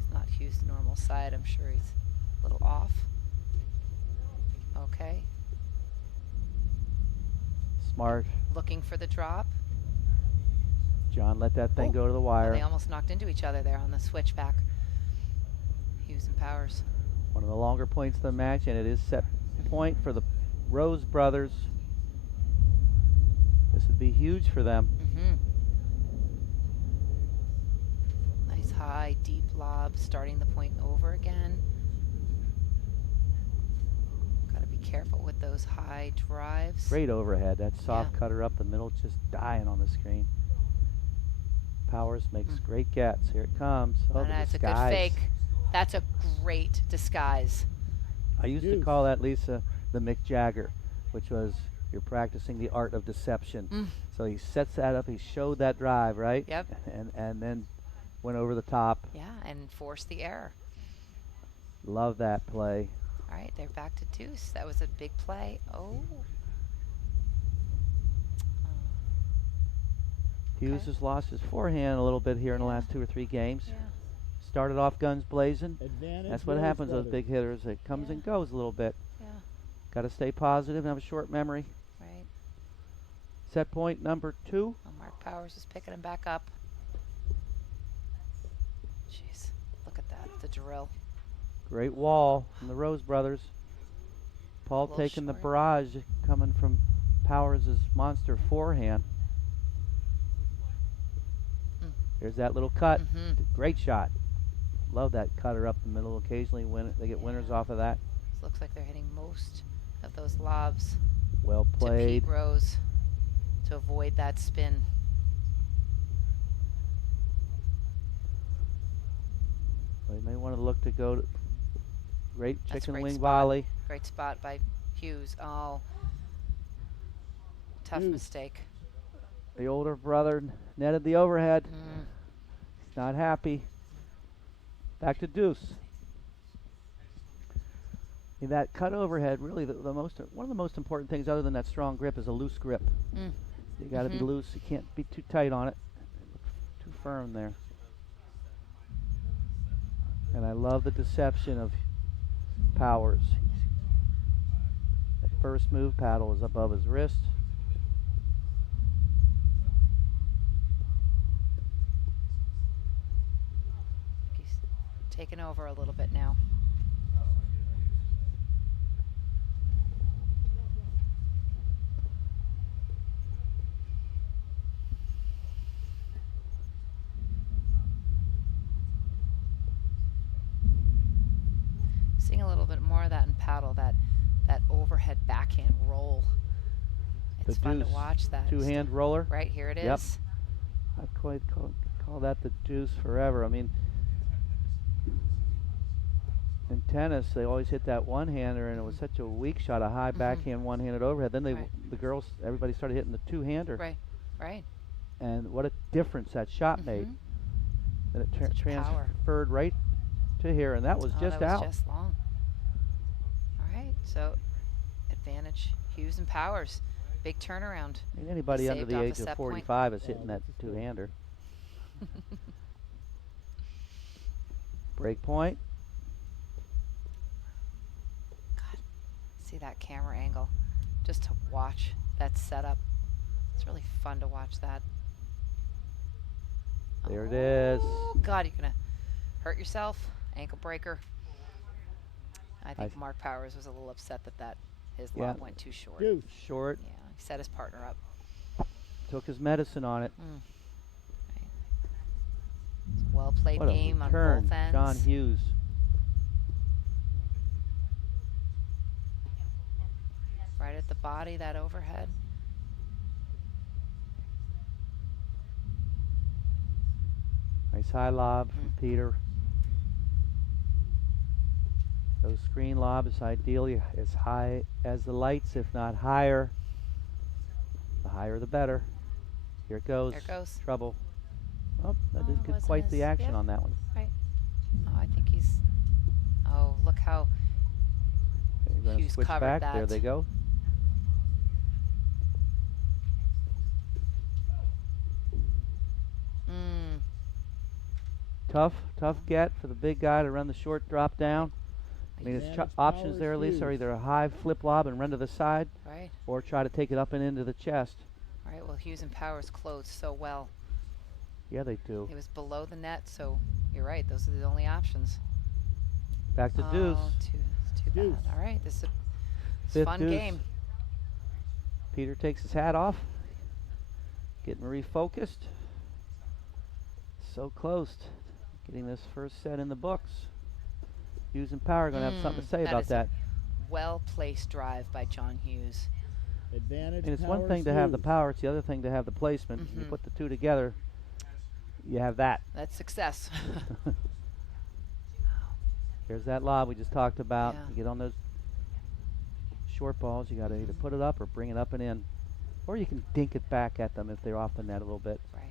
it's not Hughes' normal side. I'm sure he's a little off. Okay. Smart. Looking for the drop. John let that thing Oh. go to the Oh, wire. they almost knocked into each other there on the switchback. Hughes and Powers. One of the longer points of the match, and it is set point for the Rose brothers. This would be huge for them. Nice high, deep lob, starting the point over again. Got to be careful with those high drives. Great overhead. That soft Yeah. cutter up the middle, just dying on the screen. Powers makes great gets. Here it comes. Oh, the that's a good disguise. fake. That's a great disguise. I used to call that, Lisa, the Mick Jagger, which was you're practicing the art of deception. So he sets that up. He showed that drive, right? Yep. And then went over the top. Yeah, and forced the error. Love that play. All right, they're back to deuce. That was a big play. Oh. Hughes Okay. has lost his forehand a little bit here in the last 2 or 3 games. Yeah. Started off guns blazing. Advantage That's what Rose happens to those brothers. big hitters. It comes and goes a little bit. Yeah. Got to stay positive and have a short memory. Right. Set point number 2. Well, Mark Powers is picking him back up. Jeez, look at that. The drill. Great wall from the Rose brothers. Paul Little taking the short. barrage coming from Powers' monster forehand. There's that little cut. Great shot. Love that cutter up the middle. Occasionally they get winners off of that. Looks like they're hitting most of those lobs Well to played. Pete Rose to avoid that spin. They may want to look to go to great That's a chicken great wing spot. volley. Great spot by Hughes. Oh, tough Hughes. mistake. The older brother netted the overhead. Mm. He's not happy. Back to deuce. And that cut overhead, really one of the most important things other than that strong grip is a loose grip. You got to be loose. You can't be too tight on it. Too firm there. And I love the deception of Powers. That first move paddle is above his wrist. He's taken over a little bit now. Seeing a little bit more of that in paddle, that overhead backhand roll. It's The fun to deuce, watch that. two-hand roller. Right, here it is. Yep. I'd quite call that the deuce forever. I mean, in tennis, they always hit that one-hander, and it was such a weak shot, a high backhand one-handed overhead. Then the girls, everybody started hitting the two-hander. Right, right. And what a difference that shot made. And it Such power. transferred right to here, and that was just that was out. just long. All right, so advantage Hughes and Powers. Big turnaround. I mean, anybody under saved the off a age of set point. 45 is hitting that two-hander. Break point. God, see that camera angle. Just to watch that setup. It's really fun to watch that. There it is. Oh, God, you're going to hurt yourself. Ankle breaker. I think Mark Powers was a little upset that his lob went too short. Deuce. Short. Yeah, he set his partner up. Took his medicine on it. Right. It's a well-played What a game on return, both ends. John Hughes. Right at the body, that overhead. Nice high lob from Peter. Those screen lobs ideally as high as the lights, if not higher. The higher the better. Here it goes. There it goes. Trouble. Oh, that didn't get wasn't quite the his- action yeah. on that one. Right. Oh, I think he's... Oh, look how Okay, we're going to Hughes switch covered back. that. There they go. Tough get for the big guy to run the short drop down. I mean, his Advantage options Powers, there, Lisa, are Hughes. either a high flip lob and run to the side, Right. or try to take it up and into the chest. Right, well, Hughes and Powers closed so well. Yeah, they do. It was below the net, so you're right. Those are the only options. Back to deuce. Too Deuce. bad. All right, this is a Fifth fun deuce. game. Peter takes his hat off. Getting refocused. So close to getting this first set in the books. Hughes and Power are going to have something to say about is that. A well-placed drive by John Hughes. Advantage And it's Powers, one thing to have the Hughes. power, it's the other thing to have the placement. You put the two together, you have that. That's success. Here's that lob we just talked about. Yeah. You get on those short balls, you got to either put it up or bring it up and in. Or you can dink it back at them if they're off the net a little bit. Right.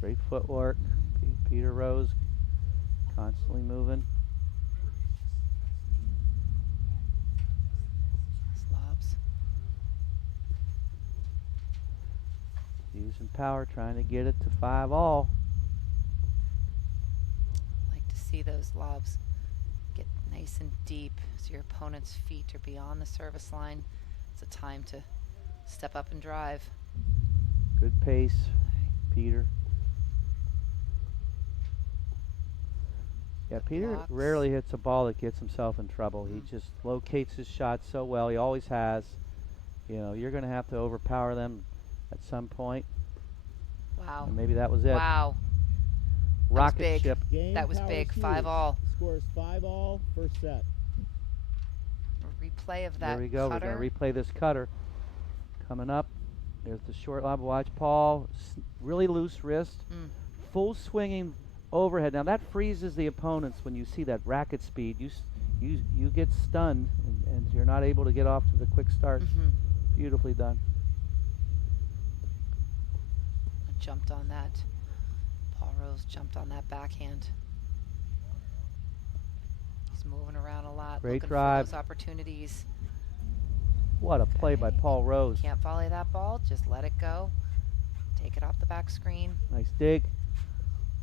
Great footwork. Peter Rose constantly moving. Slobs. Using power, trying to get it to 5-all. Like to see those lobs get nice and deep so your opponent's feet are beyond the service line. It's a time to step up and drive. Good pace, Right. Peter. Yeah, Peter Blocks. rarely hits a ball that gets himself in trouble. He just locates his shot so well. He always has. You know, you're going to have to overpower them at some point. Wow. And maybe that was it. Wow. Rocket big. ship. Game That was Powers, big. Hughes. 5-all. Scores 5-all, first set. A replay of that There we go. cutter. We're going to replay this cutter. Coming up. There's the short lob. Watch Paul. Really loose wrist. Full swinging overhead. Now that freezes the opponents when you see that racket speed. You get stunned and you're not able to get off to the quick start. Beautifully done. Jumped on that. Paul Rose jumped on that backhand. He's moving around a lot. Great looking drive. for those opportunities. What a play by Okay. Paul Rose. Can't volley that ball. Just let it go. Take it off the back screen. Nice dig.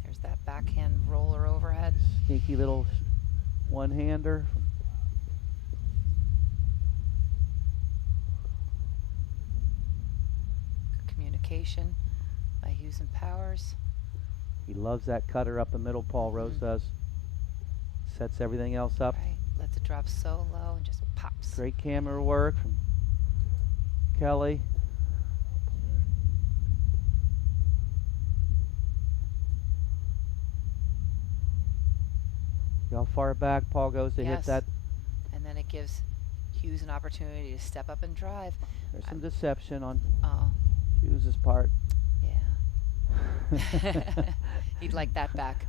There's that backhand roller overhead. Sneaky little one-hander. Good communication by Hughes and Powers. He loves that cutter up the middle, Paul Rose does. Sets everything else up. Right. Lets it drop so low and just pops. Great camera work from Kelly. See how far back Paul goes to hit Yes. that. And then it gives Hughes an opportunity to step up and drive. There's some deception on Oh, Hughes' part. yeah. He'd like that back.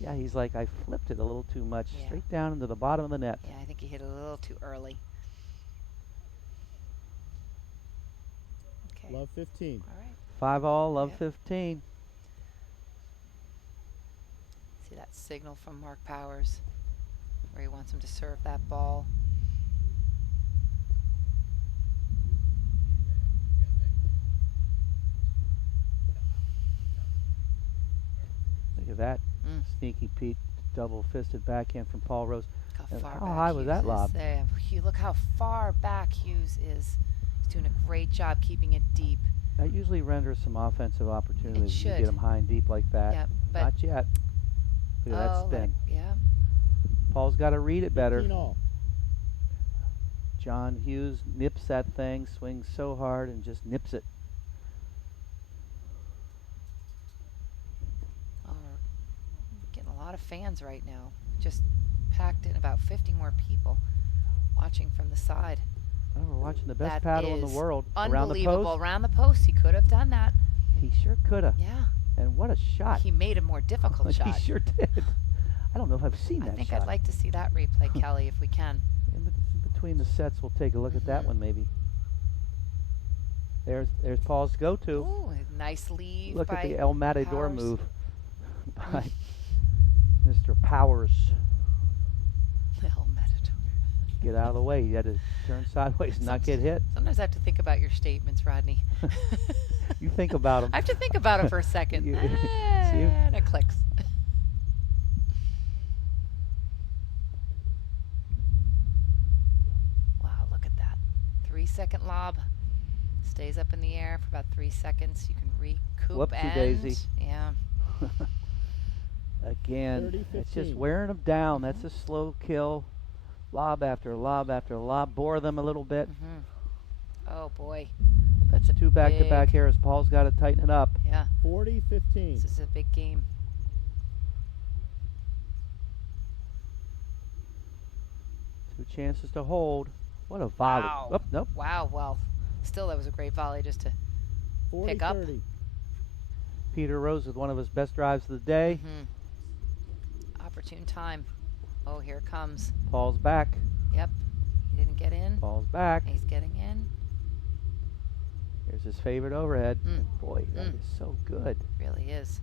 Yeah, he's like, I flipped it a little too much. Yeah. Straight down into the bottom of the net. Yeah, I think he hit it a little too early. Okay. Love 15. All right. 5-all, love Yep. 15. See that signal from Mark Powers where he wants him to serve that ball. Look at that. Mm. Sneaky Pete double-fisted backhand from Paul Rose. Look And how far how back high was Hughes that is lob? there. Look how far back Hughes is. He's doing a great job keeping it deep. That usually renders some offensive opportunities. You should. get them high and deep like that. Yep, but Not yet. Look at that oh, spin. yeah. Paul's got to read it better. 15 all. John Hughes nips that thing, swings so hard and just nips it. Oh, we're getting a lot of fans right now. Just packed in, about 50 more people watching from the side. Oh, we're watching the best That paddle in the is world. Around the unbelievable. post. Around the post, he could have done that. He sure could have. Yeah. And what a shot. He made a more difficult shot. He sure did. I don't know if I've seen I that think shot. I'd like to see that replay, Kelly, if we can. In between the sets, we'll take a look at that one maybe. There's Paul's go-to. Ooh, a nice leave. Look by at the El Matador Powers. move by Mr. Powers. El Matador. Get out of the way. You had to turn sideways and not get hit. Sometimes I have to think about your statements, Rodney. You think about them. I have to think about it for a second. See? And it clicks. Wow, look at that. 3-second lob. Stays up in the air for about 3 seconds. You can recoup Whoopsie and daisy. yeah. Again, it's just 30-15. wearing them down. That's a slow kill. Lob after lob after lob. Bore them a little bit. Oh boy. That's a two back-to-back big- errors. Paul's got to tighten it up. Yeah. 40-15. This is a big game. Two chances to hold. What a volley. Wow. Oh, nope. Wow. Well, still that was a great volley just to 40 Pick up. 30. Peter Rose with one of his best drives of the day. opportune time. Oh, here it comes. Paul's back. Yep. He didn't get in. Paul's back. He's getting in. Here's his favorite overhead. Mm. Boy, that is so good. Really is.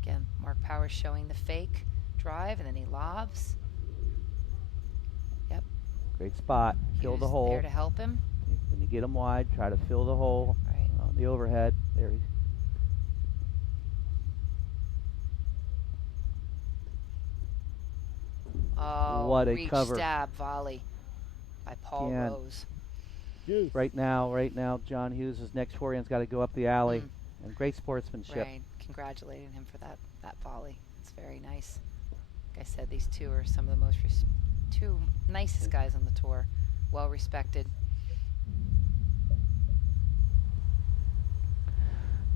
Again, Mark Powers showing the fake drive, and then he lobs. Yep. Great spot. Fill the Hughes hole. there to help him. When you get him wide, try to fill the hole Right. on the overhead. There he Oh, What a reach cover. stab volley by Paul Again. Rose. Deuce. Right now, John Hughes' next forehand's got to go up the alley. And great sportsmanship. Right. Congratulating him for that volley. It's very nice. Like I said, these two are some of the most two nicest guys on the tour. Well respected. Mm-hmm.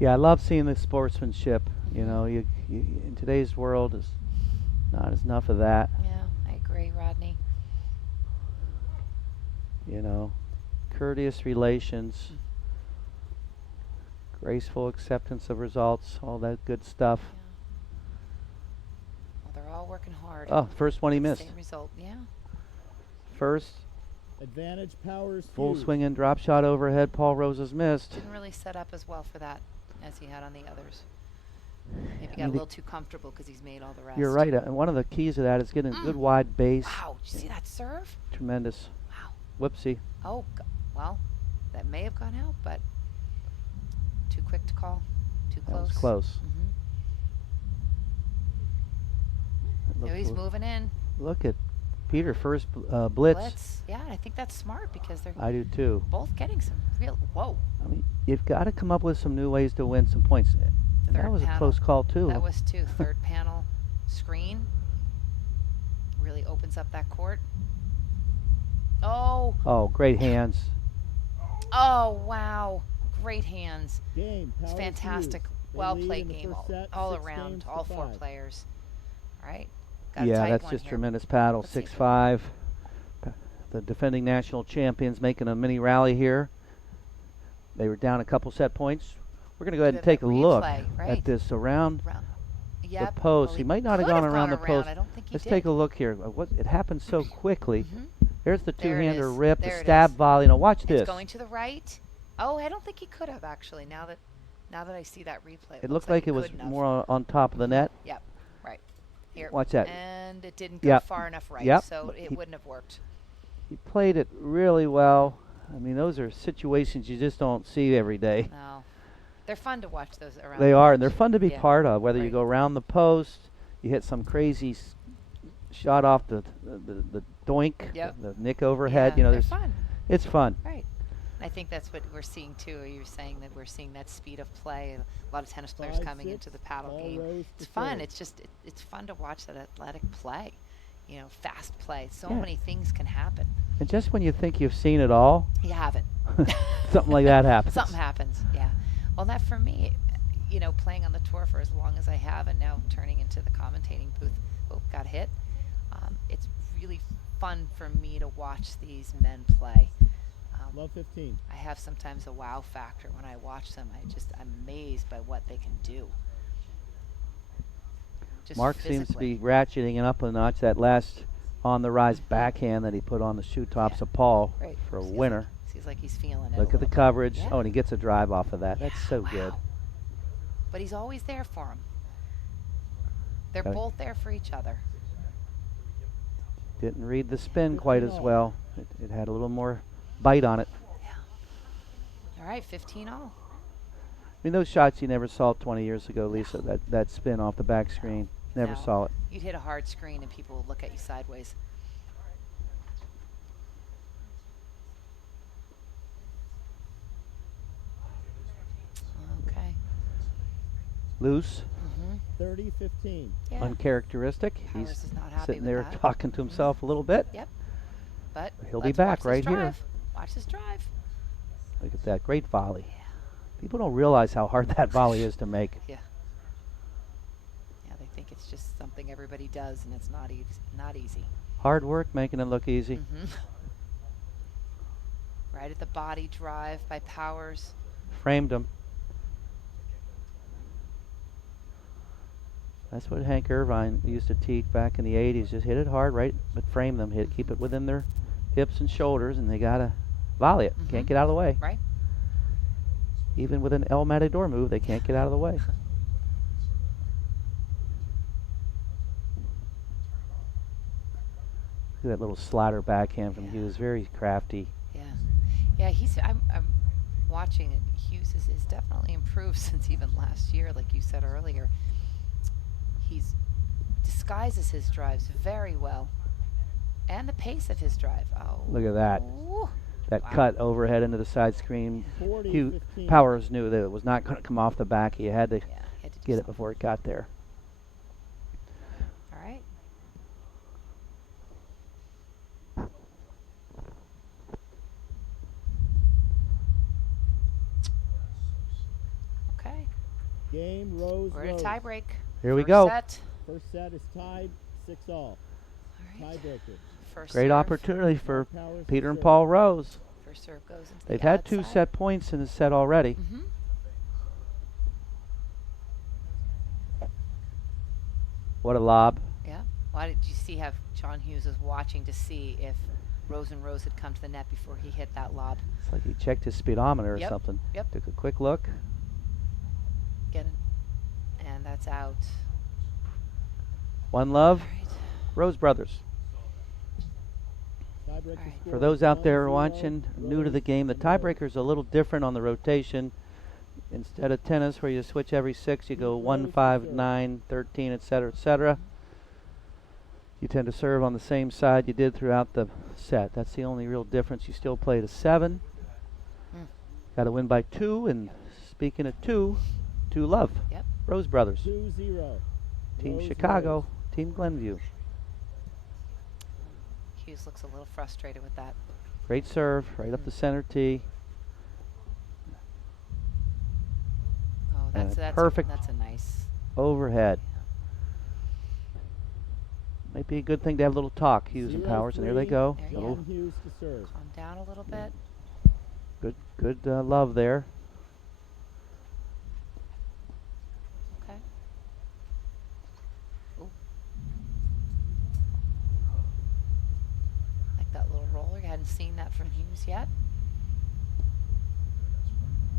Yeah, I love seeing the sportsmanship. You know, you in today's world is not enough of that. Yeah, I agree, Rodney. You know, courteous relations, graceful acceptance of results, all that good stuff. Well, they're all working hard. Oh, first one he missed. Same result, yeah. First, Advantage Powers. full Hughes. swing and drop shot overhead. Paul Rose has missed. Didn't really set up as well for that as he had on the others. Maybe I got a mean, little too comfortable because he's made all the rest. You're right, and one of the keys to that is getting a good wide base. Wow, did you see that serve? Tremendous. Wow. Whoopsie. Oh, well, that may have gone out, but too quick to call. Too That close. was close. Now he's moving in. Look at Peter first blitz. Blitz. Yeah, I think that's smart because they're I do too. both getting some real. Whoa. I mean, you've got to come up with some new ways to win some points. And that Third was a panel. close call too. That was too. Third panel screen. Really opens up that court. Oh. Oh, great hands. Oh, wow. Great hands. Game. It's Powers fantastic. Hughes. They Well lead played in the game first set, all 6 around, games to all four 5. players. All right. Got a Yeah, tight that's one just here. tremendous paddle. Let's see if we- 6-5. The defending national champions making a mini rally here. They were down a couple set points. We're going to go ahead and take a look Replay, right. at this around Yep. the post. Well, he might not have could gone around the post. I don't think he Let's did. take a look here. It happened so quickly. There's the There it two-hander is. rip, There the it stab is. volley. Now watch It's this. going to the right. Oh, I don't think he could have actually. Now that I see that replay, It looked like he it was couldn't have. more on top of the net. Yep. Right. Here. Watch that. And it didn't go Yep. far enough right, Yep. so But it he- wouldn't have worked. He played it really well. I mean, those are situations you just don't see every day. No. They're fun to watch those around. They the are, and they're post. fun to be Yeah. part of. Whether you Right. go around the post, you hit some crazy shot off the doink, Yep. the nick overhead. Yeah, You know, they're there's fun. it's fun. Right. I think that's what we're seeing too. You're saying that we're seeing that speed of play. A lot of tennis players 5-6, coming into the paddle ball game. rose It's to fun. serve. It's just it's fun to watch that athletic play. You know, fast play. So Yeah. many things can happen. And just when you think you've seen it all, You haven't. something like that happens. Something happens. Yeah. Well, that for me, you know, playing on the tour for as long as I have, and now turning into the commentating booth. Oh, got hit. It's really fun for me to watch these men play. Love 15. I have sometimes a wow factor when I watch them. I'm amazed by what they can do. Just Mark seems to be ratcheting it up a notch. That last on the rise backhand that he put on the shoe tops of Paul right. for a Seems winner. Like he's feeling it. Look a at the little coverage. bit. Oh, and he gets a drive off of that. Yeah, That's so wow. good. But he's always there for him. They're Okay. both there for each other. Didn't read the spin quite as 15 all. well. It had a little more bite on it. Yeah. All right, 15 all. I mean, those shots you never saw 20 years ago, Lisa. That spin off the back screen. Never No. saw it. You'd hit a hard screen and people would look at you sideways. Okay. Loose, 30-15. Yeah. uncharacteristic. Powers He's is not happy sitting with there that. talking to himself a little bit. Yep. But He'll be let's back watch this right here. drive. Watch this drive. Look at that. Great volley. Yeah. People don't realize how hard that volley is to make. Yeah. Yeah, they think it's just something everybody does, and it's not easy. Hard work making it look easy. Right at the body drive by Powers. Framed him. That's what Hank Irvine used to teach back in the 80s. Just hit it hard, right? But frame them. Keep it within their hips and shoulders, and they got to volley it. Can't get out of the way. Right. Even with an El Matador move, they can't get out of the way. Look at that little slider backhand from Hughes. Very crafty. Yeah. Yeah, I'm watching it. Hughes is definitely improved since even last year, like you said earlier. He's disguises his drives very well. And the pace of his drive. Oh. Look at that. Ooh. That Wow. cut overhead into the side screen. 40-15. Powers knew that it was not going to come off the back. He had to Yeah, he had to do get it something. before it got there. All right. Okay. Game rose. We're in a rose. tie break. Here we First go. Set. First set is tied 6-all. All right. Tiebreaker. First Great serve. opportunity for Powers to Peter and serve. Paul Rose. First serve goes into They've the had 2 outside. set points in the set already. Mm-hmm. What a lob. Yeah. Why did you see how John Hughes was watching to see if Rose had come to the net before he hit that lob? It's like he checked his speedometer or Yep, something. yep. Took a quick look. Get it. And that's out. One love. All right. Rose Brothers. Tiebreaker All right. score For those out there 1-0, watching, new to the Rose game, the and Rose. tiebreaker is a little different on the rotation. Instead of tennis where you switch every 6, you go 1, 5, 9, 13, etc., etc. You tend to serve on the same side you did throughout the set. That's the only real difference. You still play to 7. Got to win by 2. And speaking of 2 love. Yep. Rose Brothers. 2-0. Team Rose, Chicago. Rose. Team Glenview. Hughes looks a little frustrated with that. Great serve. Right up the center tee. Oh, And that's a perfect that's a nice. overhead. Might be a good thing to have a little talk, Hughes and Powers. And here they 0-3. go. There you Little go. John Hughes to serve. Calm down a little bit. good love there. Okay. Ooh. Like that little roller. You hadn't seen that from Hughes yet.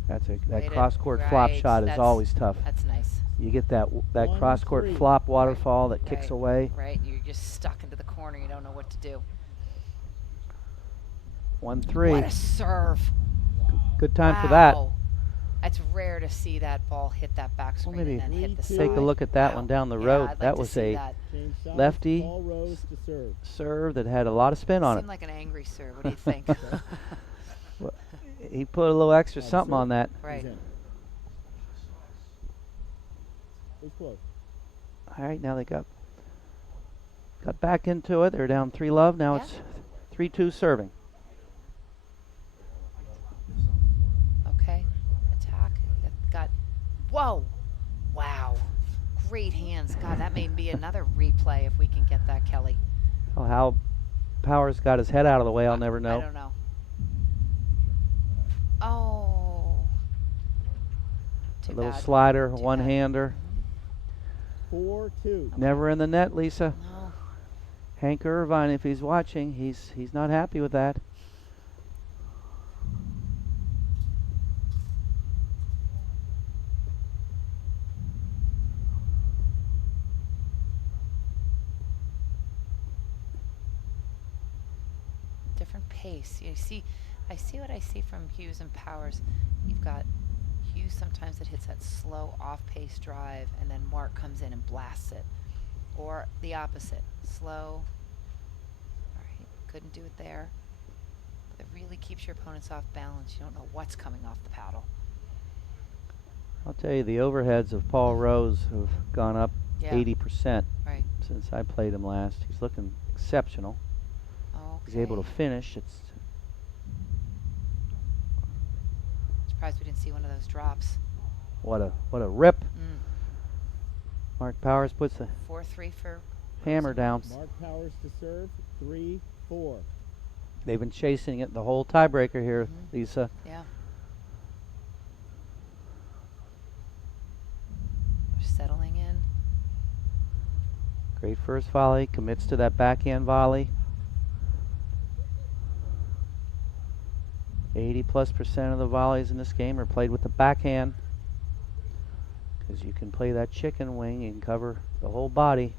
That Way to- cross-court flop right, shot is that's- always tough. That's nice. You get that 1-3. cross-court flop waterfall that kicks Right. away. Right. You're just stuck into the corner. You don't know what to do. 1-3. What a serve. Good time for that. Wow. It's rare to see that ball hit that backswing maybe and then hit the side. take a look at that Wow. one down the Yeah, road. I'd like That to was see a that. Change sides. lefty Paul Rose to serve. serve that had a lot of spin on it. Seemed like an angry serve. What do you think? Well, he put a little extra Bad something serve. on that. Right. He's in. He's close. All right, now they got back into it. They're down 3-love. Now Yeah. it's 3-2 serving. Okay. Attack. Got. Whoa. Wow. Great hands. God, that may be another replay if we can get that, Kelly. Oh, how Powers got his head out of the way, I'll never know. I don't know. Oh. A Too little bad. slider, Too one-hander. 4-2. Never in the net, Lisa. No. Hank Irvine, if he's watching, he's not happy with that. Different pace. You see, I see what I see from Hughes and Powers. You've got Hughes sometimes that hits that slow off-pace drive, and then Mark comes in and blasts it. Or the opposite, slow. All right, couldn't do it there. But it really keeps your opponents off balance. You don't know what's coming off the paddle. I'll tell you, the overheads of Paul Rose have gone up Yeah. 80% Right. since I played him last. He's looking exceptional. Okay. He's able to finish. It's Surprised we didn't see one of those drops. what a rip. Mm. Mark Powers puts the 4-3 for hammer Rose and down. Hughes. Mark Powers to serve. 3-4. They've been chasing it the whole tiebreaker here, Mhm. Lisa. Yeah. They're settling in. Great first volley, commits to that backhand volley. 80+% of the volleys in this game are played with the backhand, because you can play that chicken wing and cover the whole body.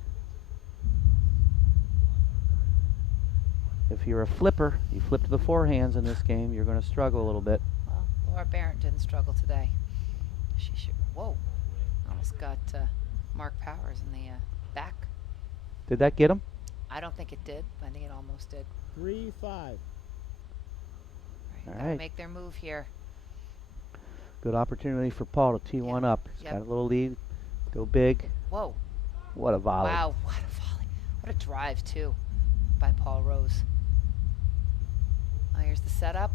If you're a flipper, you flip to the forehands in this game, you're going to struggle a little bit. Well, Laura Barrett didn't struggle today. She should. Whoa. Almost got Mark Powers in the back. Did that get him? I don't think it did. I think it almost did. 3-5. All Gotta right. make their move here. Good opportunity for Paul to tee one up. He's Yep. got a little lead. Go big. Whoa. What a volley. Wow. What a volley. What a drive, too, by Paul Rose. Oh, here's the setup.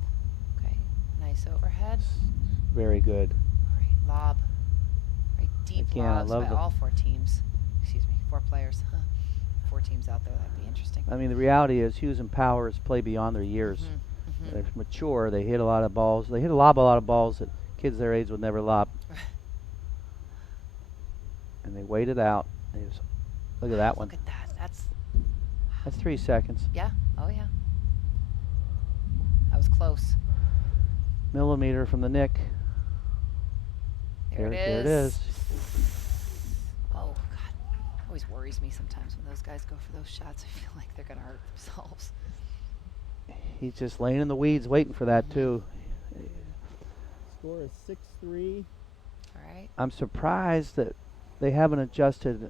Okay. Nice overhead. Very good. Great lob. Great deep Again, I lobs love by the- all 4 teams. Excuse me, 4 players. 4 teams out there. That'd be interesting. I mean, the reality is Hughes and Powers play beyond their years. Mhm. They're mature. They hit a lot of balls. They hit a lot of balls that kids their age would never lob. And they wait it out. Look at that one. Look at that. That's 3 seconds. Yeah. Oh, yeah. That was close. Millimeter from the nick. There it There it is. is. Oh, God. Always worries me sometimes when those guys go for those shots. I feel like they're going to hurt themselves. He's just laying in the weeds waiting for that, too. Score is 6-3. All right. I'm surprised that they haven't adjusted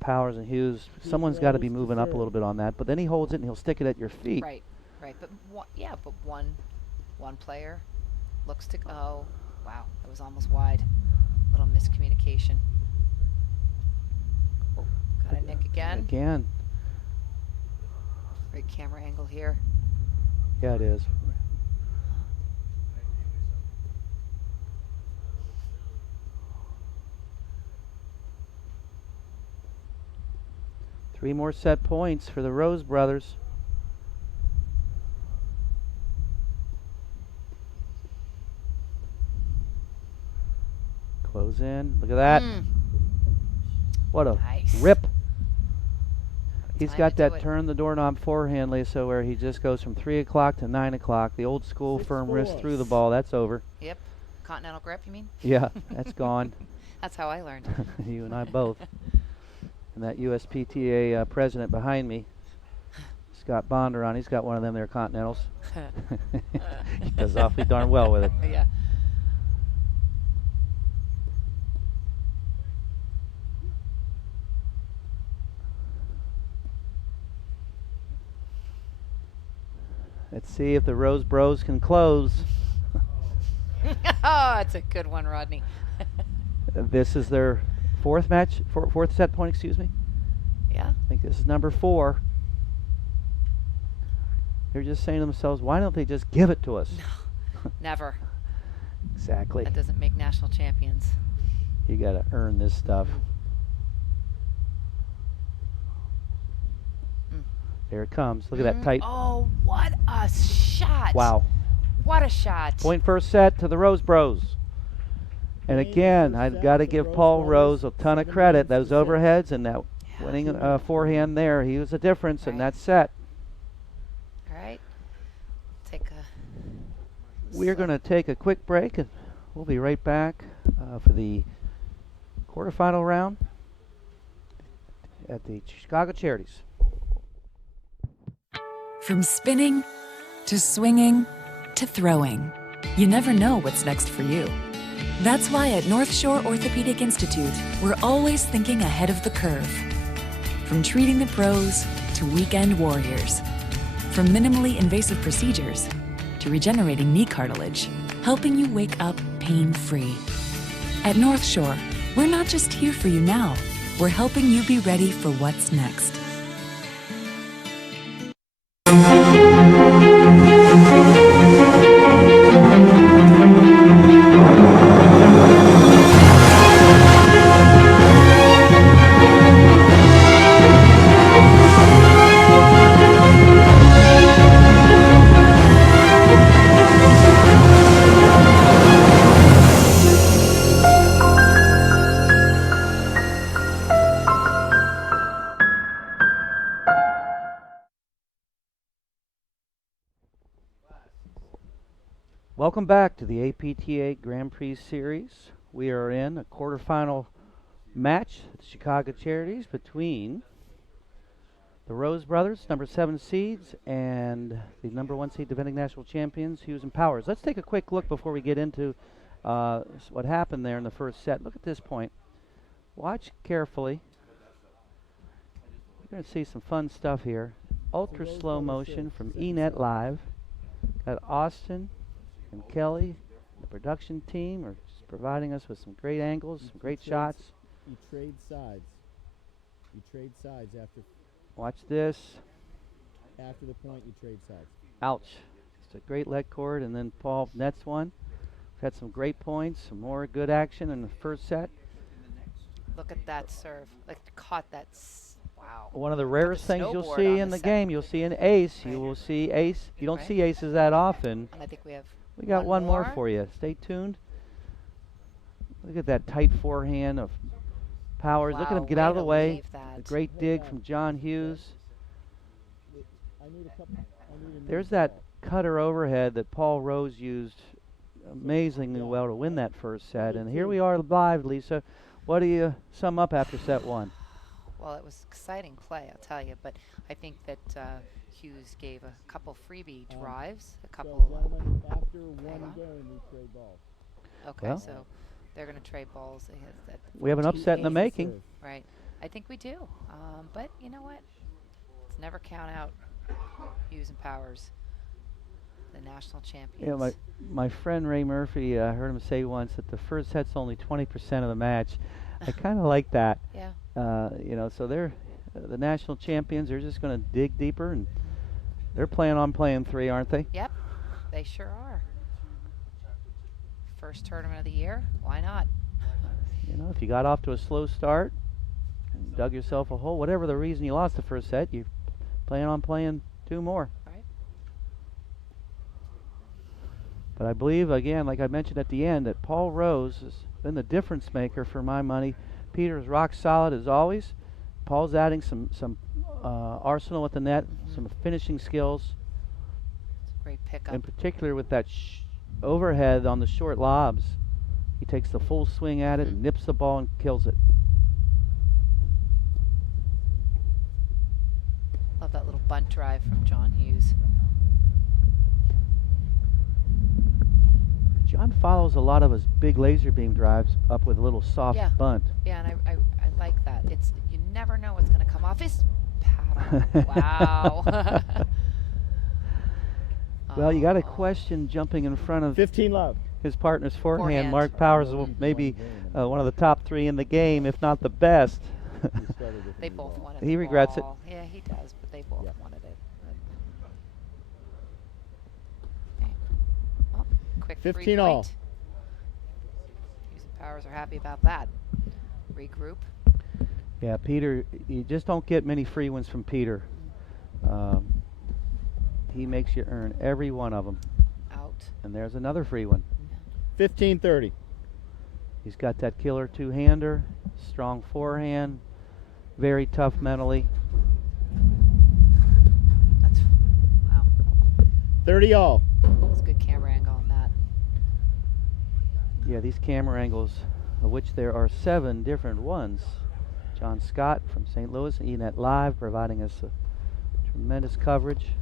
Powers and Hughes. Someone's got to be Rose to moving up a serve. little bit on that. But then he holds it and he'll stick it at your feet. Right. Right. But one player looks to. Oh, wow. That was almost wide. Little miscommunication. Oh, got a nick again. Again. Great camera angle here. Yeah, it is. Three more set points for the Rose brothers. Close in. Look at that. Mm. What a Nice. rip. He's Time got to do that it. turn the doorknob forehand, Lisa, where he just goes from 3 o'clock to 9 o'clock. The old school firm wrist 6-4. through the ball. That's over. Yep. Continental grip, you mean? Yeah, that's gone. That's how I learned. You and I both. And that USPTA president behind me, Scott Bondurant, he's got one of them there Continentals. He does awfully darn well with it. Yeah. Let's see if the Rose Bros can close. Oh, it's a good one, Rodney. This is their fourth set point, excuse me. Yeah. I think this is number 4. They're just saying to themselves, why don't they just give it to us? Never. Exactly. That doesn't make national champions. You got to earn this stuff. There it comes. Look at that tight. Oh, what a shot. Wow. What a shot. Point first set to the Rose Bros. And again, I've got to give Paul Rose a ton of credit. Those overheads and that winning forehand there, he was a difference in that set. All right. We're going to take a quick break, and we'll be right back for the quarterfinal round at the Chicago Charities. From spinning to swinging to throwing, you never know what's next for you. That's why at North Shore Orthopedic Institute, we're always thinking ahead of the curve. From treating the pros to weekend warriors. From minimally invasive procedures to regenerating knee cartilage, helping you wake up pain-free. At North Shore, we're not just here for you now, we're helping you be ready for what's next. Welcome back to the APTA Grand Prix Series. We are in a quarterfinal match at the Chicago Charities between the Rose Brothers, number 7 seeds, and the number 1 seed defending national champions, Hughes and Powers. Let's take a quick look before we get into what happened there in the first set. Look at this point. Watch carefully. You're going to see some fun stuff here. Ultra slow motion from eNet Live. Got Austin and Kelly, the production team, are just providing us with some great angles, some great shots. You trade sides. You trade sides after Watch this. the point. You trade sides. Ouch. It's a great leg cord, and then Paul nets one. We've had some great points, some more good action in the first set. Look at that serve. Like, caught that. Wow. One of the rarest things you'll snowboard see on in the the set. game. You'll see an ace. Right. You will see ace. You don't Right. see aces that often. And I think we have We got one more for you. Stay tuned. Look at that tight forehand of Powers. Look at him Wow, get out of way the to way. leave that. A great dig from John Hughes. I need a There's that cutter overhead that Paul Rose used amazingly well to win that first set. And here we are live, Lisa. What do you sum up after set 1? Well, it was exciting play, I'll tell you. But I think that Hughes gave a couple freebie drives, a couple. gentlemen, after hang on. game, we trade balls. Okay, Well. so they're going to trade balls. We have an 14 upset in the games. making. Right. I think we do. But you know what? Let's never count out Hughes and Powers, the national champions. You know, my friend Ray Murphy, I heard him say once that the first set's only 20% of the match. I kind of like that. Yeah. You know, so they're the national champions. They're just going to dig deeper, and they're planning on playing 3, aren't they? Yep. They sure are. First tournament of the year. Why not? You know, if you got off to a slow start and dug yourself a hole, whatever the reason you lost the first set, you plan on playing 2 more. Right. But I believe, again, like I mentioned at the end, that Paul Rose has been the difference maker for my money. Peter's rock solid as always. Paul's adding some arsenal at the net, some finishing skills, It's a great pickup. in particular with that overhead on the short lobs. He takes the full swing at it and nips the ball and kills it. Love that little bunt drive from John Hughes. John follows a lot of his big laser beam drives up with a little soft Yeah. bunt. Yeah, and I like that. You never know what's going to come off his paddle. Wow. Well, you got a Oh. question jumping in front of 15 love. his partner's forehand. Forehand. Mark Powers is maybe one of the top 3 in the game, if not the best. They both wanted He the regrets it. ball. Yeah, he does, but they both Yeah. wanted it. Okay. Oh, quick 15 all. 3-point. Hughes and Powers are happy about that. Regroup. Yeah, Peter, you just don't get many free ones from Peter. He makes you earn every one of them. Out. And there's another free one. 15-30. He's got that killer 2-hander, strong forehand, very tough mentally. That's wow. 30 all. That's a good camera angle on that. Yeah, these camera angles, of which there are 7 different ones. John Scott from St. Louis, ENET Live, providing us a tremendous coverage.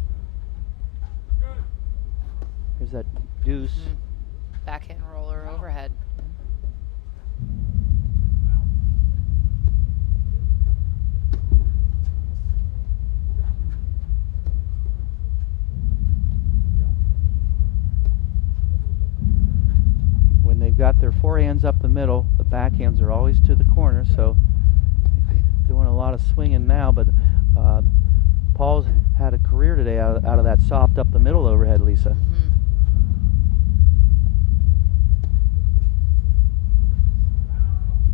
Here's that deuce. Backhand roller overhead. When they've got their forehands up the middle, the backhands are always to the corner, so doing a lot of swinging now, but Paul's had a career today out of that soft up the middle overhead, Lisa.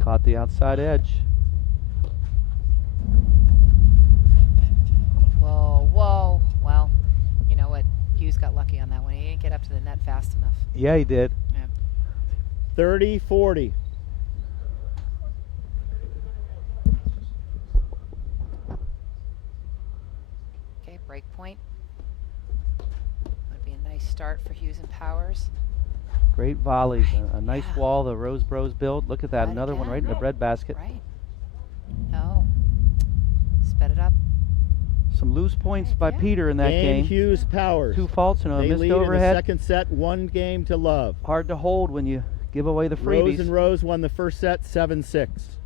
Caught the outside edge. Whoa, whoa. Well, you know what? Hughes got lucky on that one. He didn't get up to the net fast enough. Yeah, he did. 30-40. Okay, break point. Would be a nice start for Hughes and Powers. Great volleys. A nice Yeah. wall the Rose Bros built. Look at that. Right Another one again. right in the breadbasket. Right. No. Sped it up. Some loose points by Yeah. Peter in that game. Hughes Powers. 2 faults and a They missed lead in the overhead. second set, 1 to love. Hard to hold when you give away the freebies. Rose and Rose won the first set 7-6.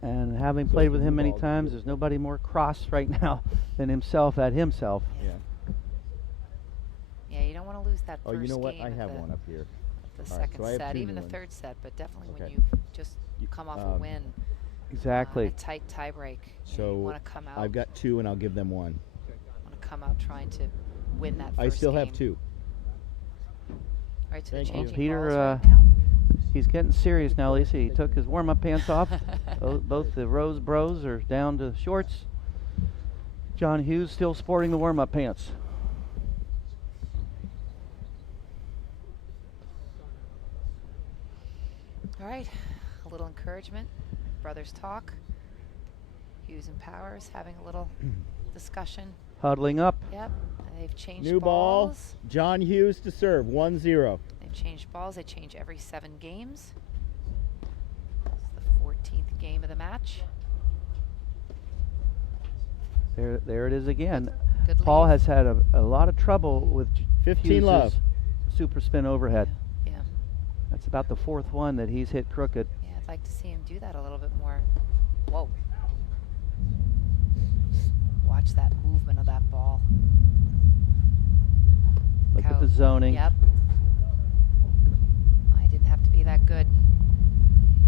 And having played with him many times, there's nobody more cross right now than himself at himself. Yeah. Yeah, you don't want to lose that Oh, first you know what? game I of have the, one up here. of the All right, second so I have set, two even new the ones. third set, but definitely when Okay. you just come off a win. Exactly. A tight tie break. You So want to come out. I've got 2 and I'll give them 1. Want to come out trying to win that first I still have game. 2. Right, so Thank the you. changing Peter, balls right now. He's getting serious now, Lisa. He took his warm-up pants off. Both the Rose Bros are down to shorts. John Hughes still sporting the warm-up pants. All right, a little encouragement. Brothers talk. Hughes and Powers having a little discussion. Huddling up. Yep, and they've changed New ball. balls. John Hughes to serve. 1-0. They've changed balls. They change every 7 games. It's the 14th game of the match. There it is again. Good Paul lead. has had a lot of trouble with 15 Hughes's love. super spin overhead. Yeah. That's about the 4th one that he's hit crooked. Yeah, I'd like to see him do that a little bit more. Whoa. Watch that movement of that ball. Look How- at the zoning. Yep. I didn't have to be that good.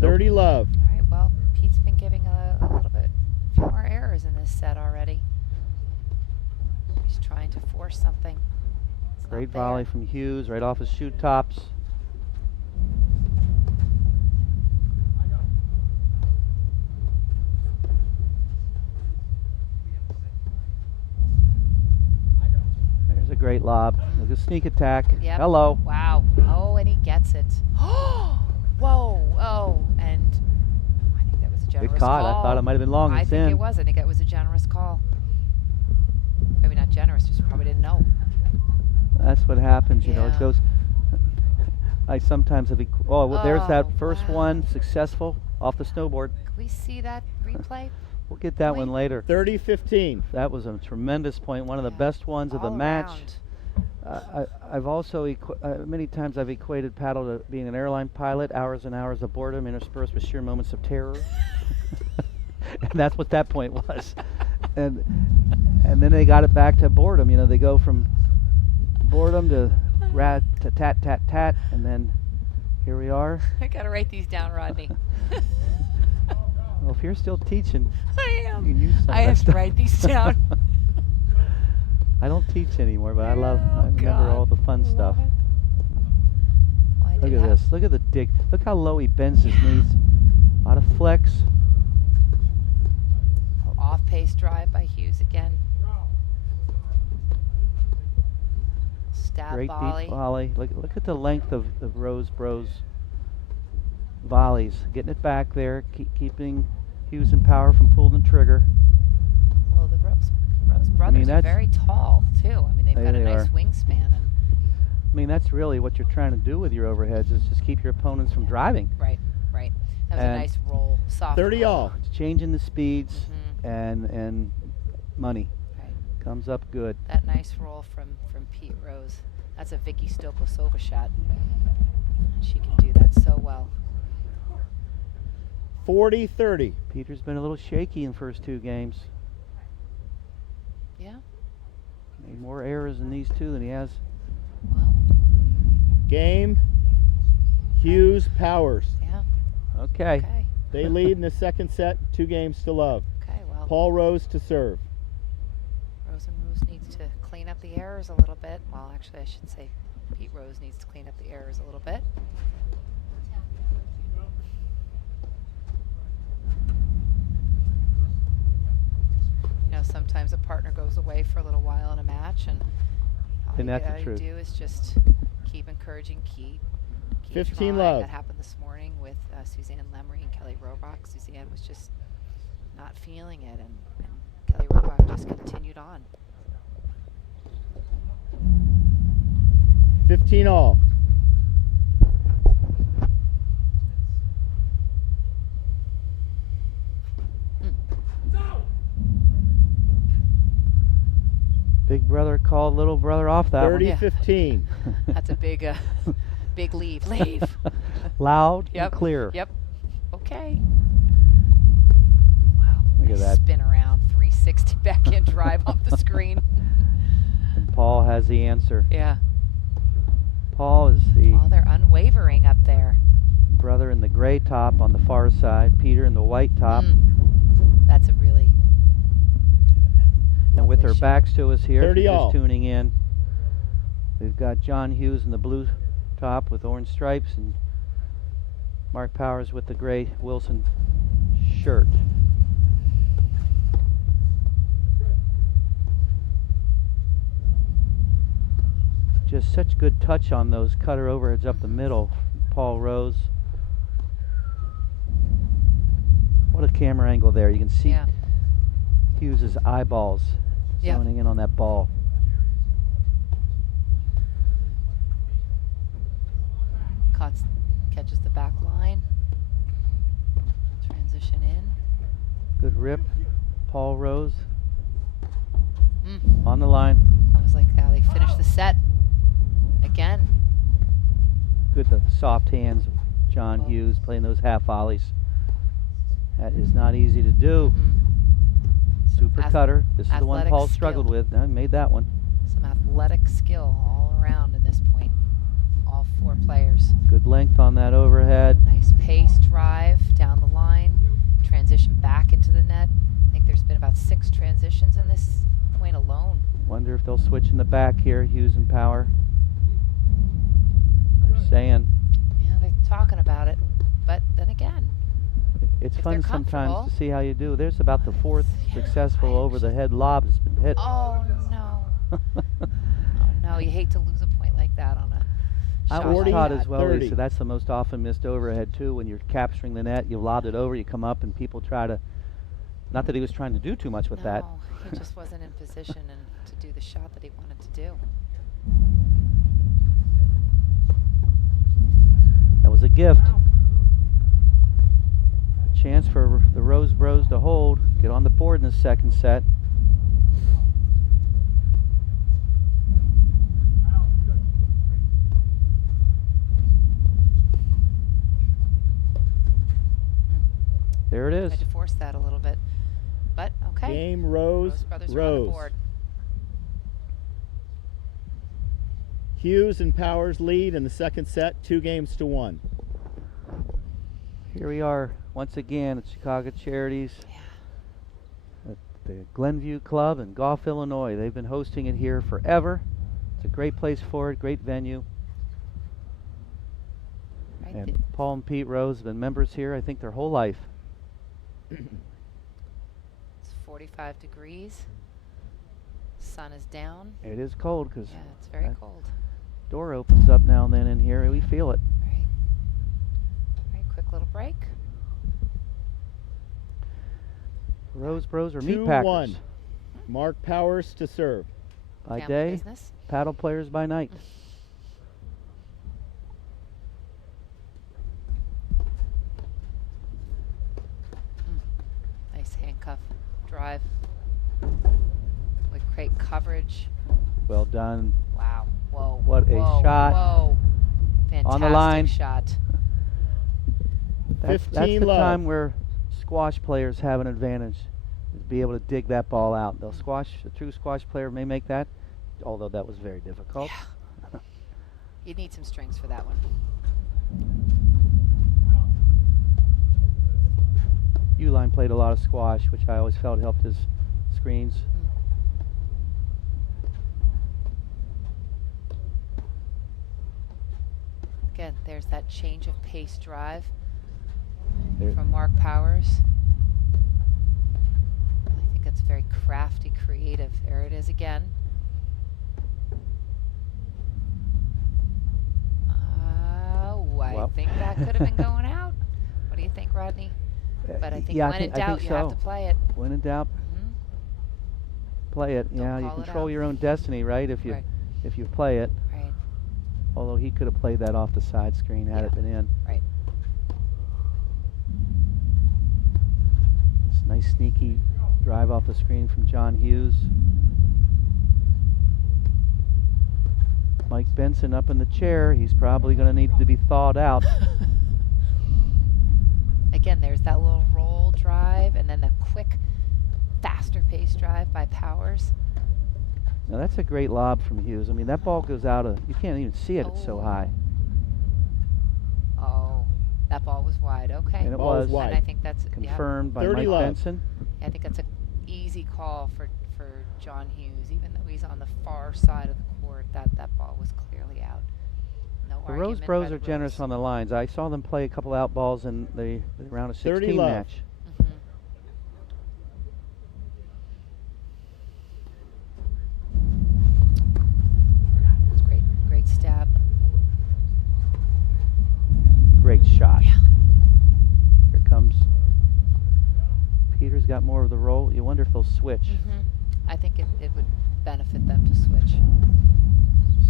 30 love. All right, well, Pete's been giving a little bit, a few more errors in this set already. He's trying to force something. It's not Great there. volley from Hughes right off his shoot tops. There's a great lob. Look at the sneak attack. Yep. Hello. Wow. Oh, and he gets it. Whoa. Oh, and I think that was a generous Good caught. call. I thought it might have been long. I It's think in. it was. I think it was a generous call. Maybe not generous, just probably didn't know. That's what happens, you know. It Yeah. goes. I sometimes have. There's that Oh, first wow. one, successful off the snowboard. Can we see that replay? We'll get that one Point. later. 30-15. That was a tremendous point, one of the Yeah. best ones of the All match. around. I've also many times I've equated paddle to being an airline pilot, hours and hours of boredom interspersed with sheer moments of terror. And that's what that point was. And then they got it back to boredom. You know, they go from boredom to rat to tat tat tat, and then here we are. I gotta write these down, Rodney. Well, if you're still teaching, I you am. can use some I of that have to stuff. write these down. I don't teach anymore, but I Oh, remember God. all the fun Love stuff. it. Well, I Look do at have- this. Look at the dig. Look how low he bends his knees. A lot of flex. Oh, off-pace drive by Hughes again. Stab Great volley. deep volley. Look at the length of the Rose Bros volleys. Getting it back there, keeping Hughes in power from pulling the trigger. Well, the Rose brothers are that's- very tall too. I mean, they've got a They nice are. wingspan. And I mean, that's really what you're trying to do with your overheads is just keep your opponents from driving. right. That was a And nice roll, soft 30 roll. all. It's changing the speeds Mhm. and money Right. comes up good. That nice roll from Pete Rose. That's a Vicky Stokosova shot. And she can do that so well. 40-30. Peter's been a little shaky in the first two games. Yeah. Made more errors in these two than he has. Well, Game. Hughes Powers. yeah. Okay. Okay. They lead in the second set, 2 games to love. Okay, well, Paul Rose to serve. Rose needs to clean up the errors a little bit. Well, actually, I should say Pete Rose needs to clean up the errors a little bit. You know, sometimes a partner goes away for a little while in a match, and all And you that's the gotta truth. do is just keep encouraging, keep 15 trying. love. That happened this morning with Suzanne Lemery and Kelly Robach. Suzanne was just not feeling it, and Kelly Robach just continued on. 15 all. Big brother called little brother off that 30-15. That's a big, big leave. Leave. Loud Yep. and clear. Yep. Okay. Wow. Look at Nice that. Spin around, 360 backhand drive off the screen. And Paul has the answer. Yeah. Paul is the Oh, they're unwavering up there. brother in the gray top on the far side. Peter in the white top. That's a really. And with lovely their shot. backs to us here, if 30 you're all. just tuning in, we've got John Hughes in the blue top with orange stripes and Mark Powers with the gray Wilson shirt. Just such good touch on those cutter overheads up the middle. Paul Rose. What a camera angle there. You can see Yeah. Hughes' eyeballs Yeah. zoning in on that ball. Catches the back line. Transition in. Good rip. Paul Rose Mm. on the line. That was like how they finished the set. Again. Good the soft hands of John Hughes playing those half volleys. That is not easy to do. Super cutter. This is the one athletic Paul struggled skill. with. Now he made that one. Some athletic skill all around in this point. All four players. Good length on that overhead. Nice pace drive down the line. Transition back into the net. I think there's been about 6 transitions in this point alone. Wonder if they'll switch in the back here, Hughes and Power. They're saying. Yeah, they're talking about it. But then again, It's if fun they're sometimes comfortable. to see how you do. There's about the 4th successful over-the-head lob that's been hit. oh no. Oh no, you hate to lose a point like that on a I shot was like taught that. as well, 30. Lisa, that's the most often missed overhead too. When you're capturing the net, you lobbed it over, you come up and people try to, not that he was trying to do too much with that. No, he just wasn't in position and to do the shot that he wanted to do. That was a gift. A chance for the Rose Bros to hold, get on the board in the second set. There it is. Tried to force that a little bit. But okay. Game Rose, Rose brothers are on the Rose. board. Hughes and Powers lead in the second set, 2-1. Here we are once again at Chicago Charities at the Glenview Club in Goff, Illinois. They've been hosting it here forever. It's a great place for it, great venue. Right. And Paul and Pete Rose have been members here, I think, their whole life. It's 45 degrees. Sun is down. It is cold because Yeah, it's very cold. door opens up now and then in here, and we feel it. Right. Right, quick little break. Rose Bros are meat 2-1. packers Mark Powers to serve. by Family day, business. paddle players by night. Nice handcuff drive with great coverage. Well done. Wow. Whoa. What a whoa, shot. Whoa. Fantastic On the line. shot. That's 15 the love. time where squash players have an advantage, is be able to dig that ball out. A true squash player may make that, although that was very difficult. Yeah. You'd need some strings for that one. Uline played a lot of squash, which I always felt helped his screens. Again, there's that change of pace drive There- from Mark Powers. I think that's very crafty, creative. There it is again. I Well. think that could have been going out. What do you think, Rodney? But I think yeah, when in I doubt, think you have so. to play it. When in doubt, Mhm. play it. Don't Yeah, you call it control out. your own destiny, right? If you Right. play it. Right, Although he could have played that off the side screen had it Yeah. been in. right. This nice sneaky drive off the screen from John Hughes. Mike Benson up in the chair. He's probably going to need to be thawed out. Again, there's that little roll drive and then the quick, faster pace drive by Powers. Now that's a great lob from Hughes. I mean, that ball goes out of, you can't even see it. It's so Oh. high. Oh, that ball was wide. Okay. And it Ball was was wide. And I think that's confirmed by 30 Mike love. Benson. Yeah, I think that's an easy call for John Hughes, even though he's on the far side of the court. That ball was clearly out. No The Rose argument by Bros the are generous Rose. on the lines. I saw them play a couple out balls in the round of 30 16 love. match. Mhm. That's great. Great stab. Great shot. Yeah. Here comes. Peter's got more of the roll. You wonder if they'll switch. Mhm. I think it would benefit them to switch.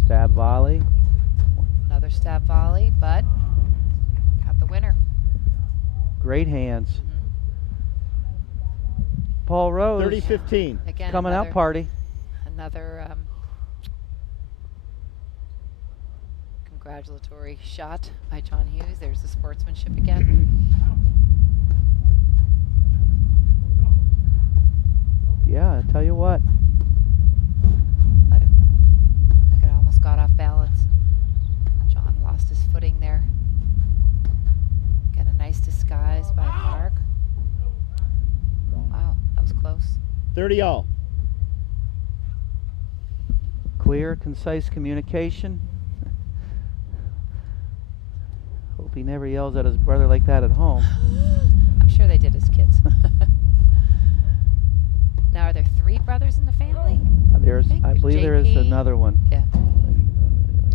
Stab volley. Another stab volley, but got the winner. Great hands. Mhm. Paul Rose 30-15. Again, coming out party. Another congratulatory shot by John Hughes. There's the sportsmanship again. Yeah, I tell you what. Let it. Like it almost got off balance. John lost his footing there. Get a nice disguise by Mark. Wow, that was close. 30 all. Clear, concise communication. Hope he never yells at his brother like that at home. I'm sure they did as kids. Now, are there 3 brothers in the family? I believe there is JP. another one. Yeah.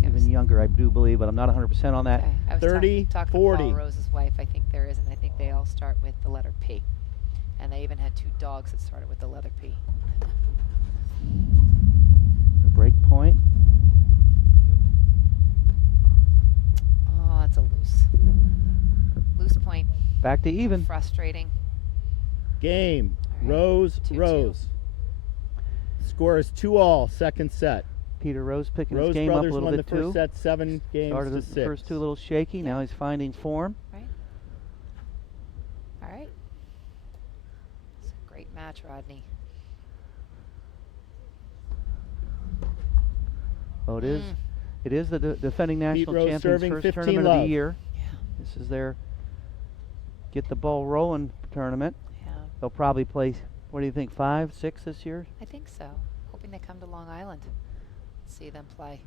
Even younger, I do believe, but I'm not 100% on that. Okay. I was 30, talking to 40. Paul Rose's wife. I think there is, and I think they all start with the letter P. And they even had 2 dogs that started with the letter P. The break point. Oh, that's a loose point. Back to even. Frustrating. Game. All right. Rose, 2-2. Rose. Score is 2 all, second set. Peter Rose picking Rose his game up a Brothers little won the bit too. first set 7 games Started to the 6. first 2 a little shaky. Now he's finding form. Right. All right. It's a great match, Rodney. Oh, it is. Mm. It is the defending national Rose champions' serving first 15 tournament of love. the year. Yeah. This is their get the ball rolling tournament. Yeah. They'll probably play, what do you think, 5, 6 this year? I think so. Hoping they come to Long Island. See them play.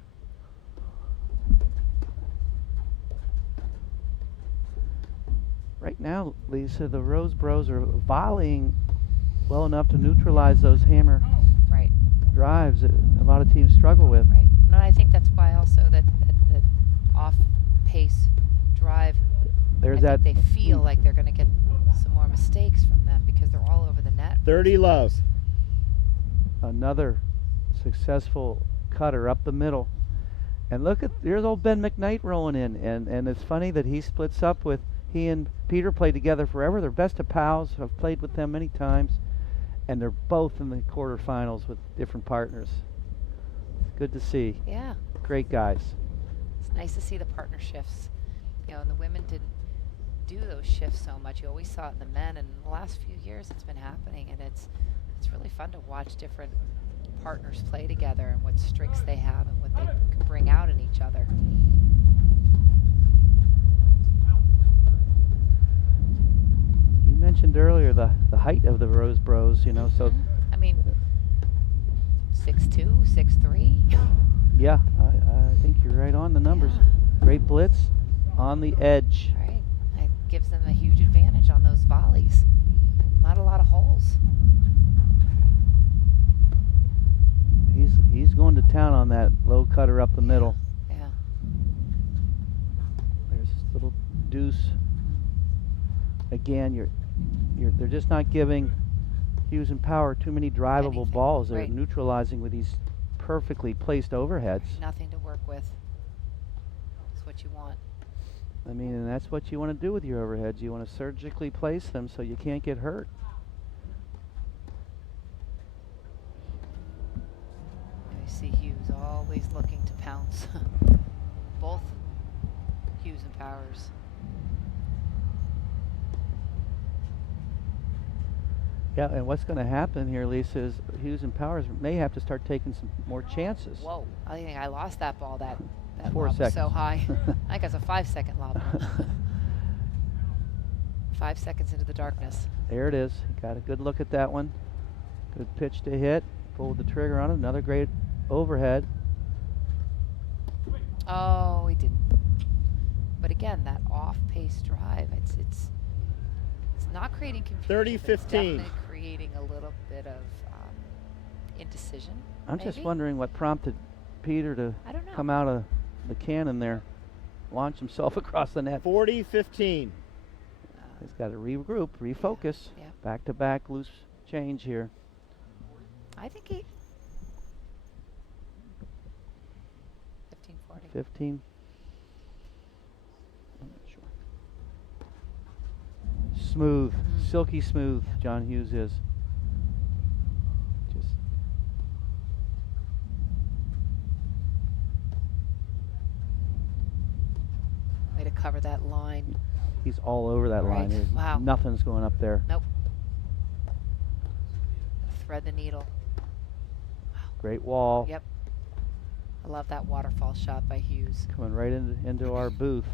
Right now, Lisa, the Rose Bros are volleying well enough to neutralize those hammer Right. drives that a lot of teams struggle with. Right. No, I think that's why also that off-pace drive. There's I that. think they feel like they're going to get some more mistakes from them because they're all over the net. 30 love. Another successful cutter up the middle. And look at, there's old Ben McKnight rolling in. And it's funny that he splits up with, he and Peter played together forever. They're best of pals. I've played with them many times. And they're both in the quarterfinals with different partners. Good to see. Yeah. Great guys. It's nice to see the partnerships. You know, and the women didn't do those shifts so much. You always saw it in the men, and in the last few years it's been happening, and it's really fun to watch different partners play together and what strengths they have and what they can bring out in each other. You mentioned earlier the height of the Rose Bros, you know, so I mean, 6'2", 6'3". yeah, I think you're right on the numbers. Yeah. Great blitz on the edge. Right. It gives them a huge advantage on those volleys. Not a lot of holes. He's going to town on that low cutter up the middle. Yeah. There's this little deuce. Again, they're just not giving Hughes and Power too many drivable Anything, balls. They're right. neutralizing with these perfectly placed overheads. Nothing to work with. That's what you want. I mean, and that's what you want to do with your overheads. You want to surgically place them so you can't get hurt. I see Hughes always looking to pounce. Both Hughes and Powers. Yeah, and what's going to happen here, Lisa, is Hughes and Powers may have to start taking some more chances. Whoa, I think I lost that ball. That 4 lob was seconds. so high. I think it's a 5-second lob. 5 seconds into the darkness. There it is. Got a good look at that one. Good pitch to hit. Pulled the trigger on it. Another great overhead. Oh, he didn't. But again, that off-pace drive, it's not creating confusion. 30, but it's 15. definitely creating a little bit of indecision. I'm just maybe? wondering what prompted Peter to I don't know. come out of the cannon there, launch himself across the net. 40, 15. He's got to regroup, refocus. Yeah. Back-to-back loose change here. I think he. 15-40. 15. I'm not sure. Smooth, silky smooth, Yeah. John Hughes is. Just Way to cover that line. he's all over that Right. line. There's Wow. nothing's going up there. Nope. Thread the needle. Great wall. Yep. I love that waterfall shot by Hughes. Coming right into our booth.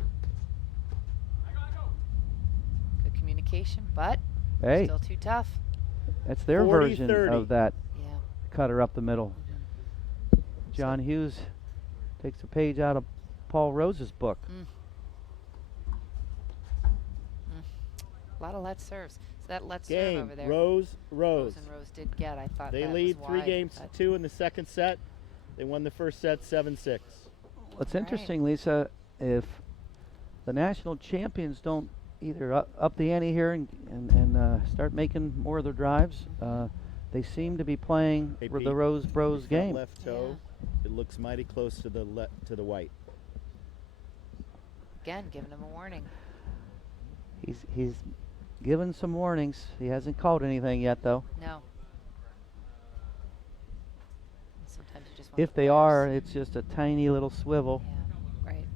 Good communication, but Hey, still too tough. that's their 40, version 30. of that Yeah. cutter up the middle. John Hughes takes a page out of Paul Rose's book. A lot of let serves. So that let serve Game. over there. Rose. Rose and Rose did get. I thought They that lead was 3 wide, games to but 2 in the second set. They won the first set 7-6. What's Right. interesting, Lisa, if the national champions don't either up the ante here and start making more of their drives, they seem to be playing Hey, the Pete, Rose Bros Front game. left toe. It looks mighty close to the white. again, giving him a warning. He's given some warnings. He hasn't called anything yet, though. No. Sometimes you just want If the they players. are, it's just a tiny little swivel. Yeah, right.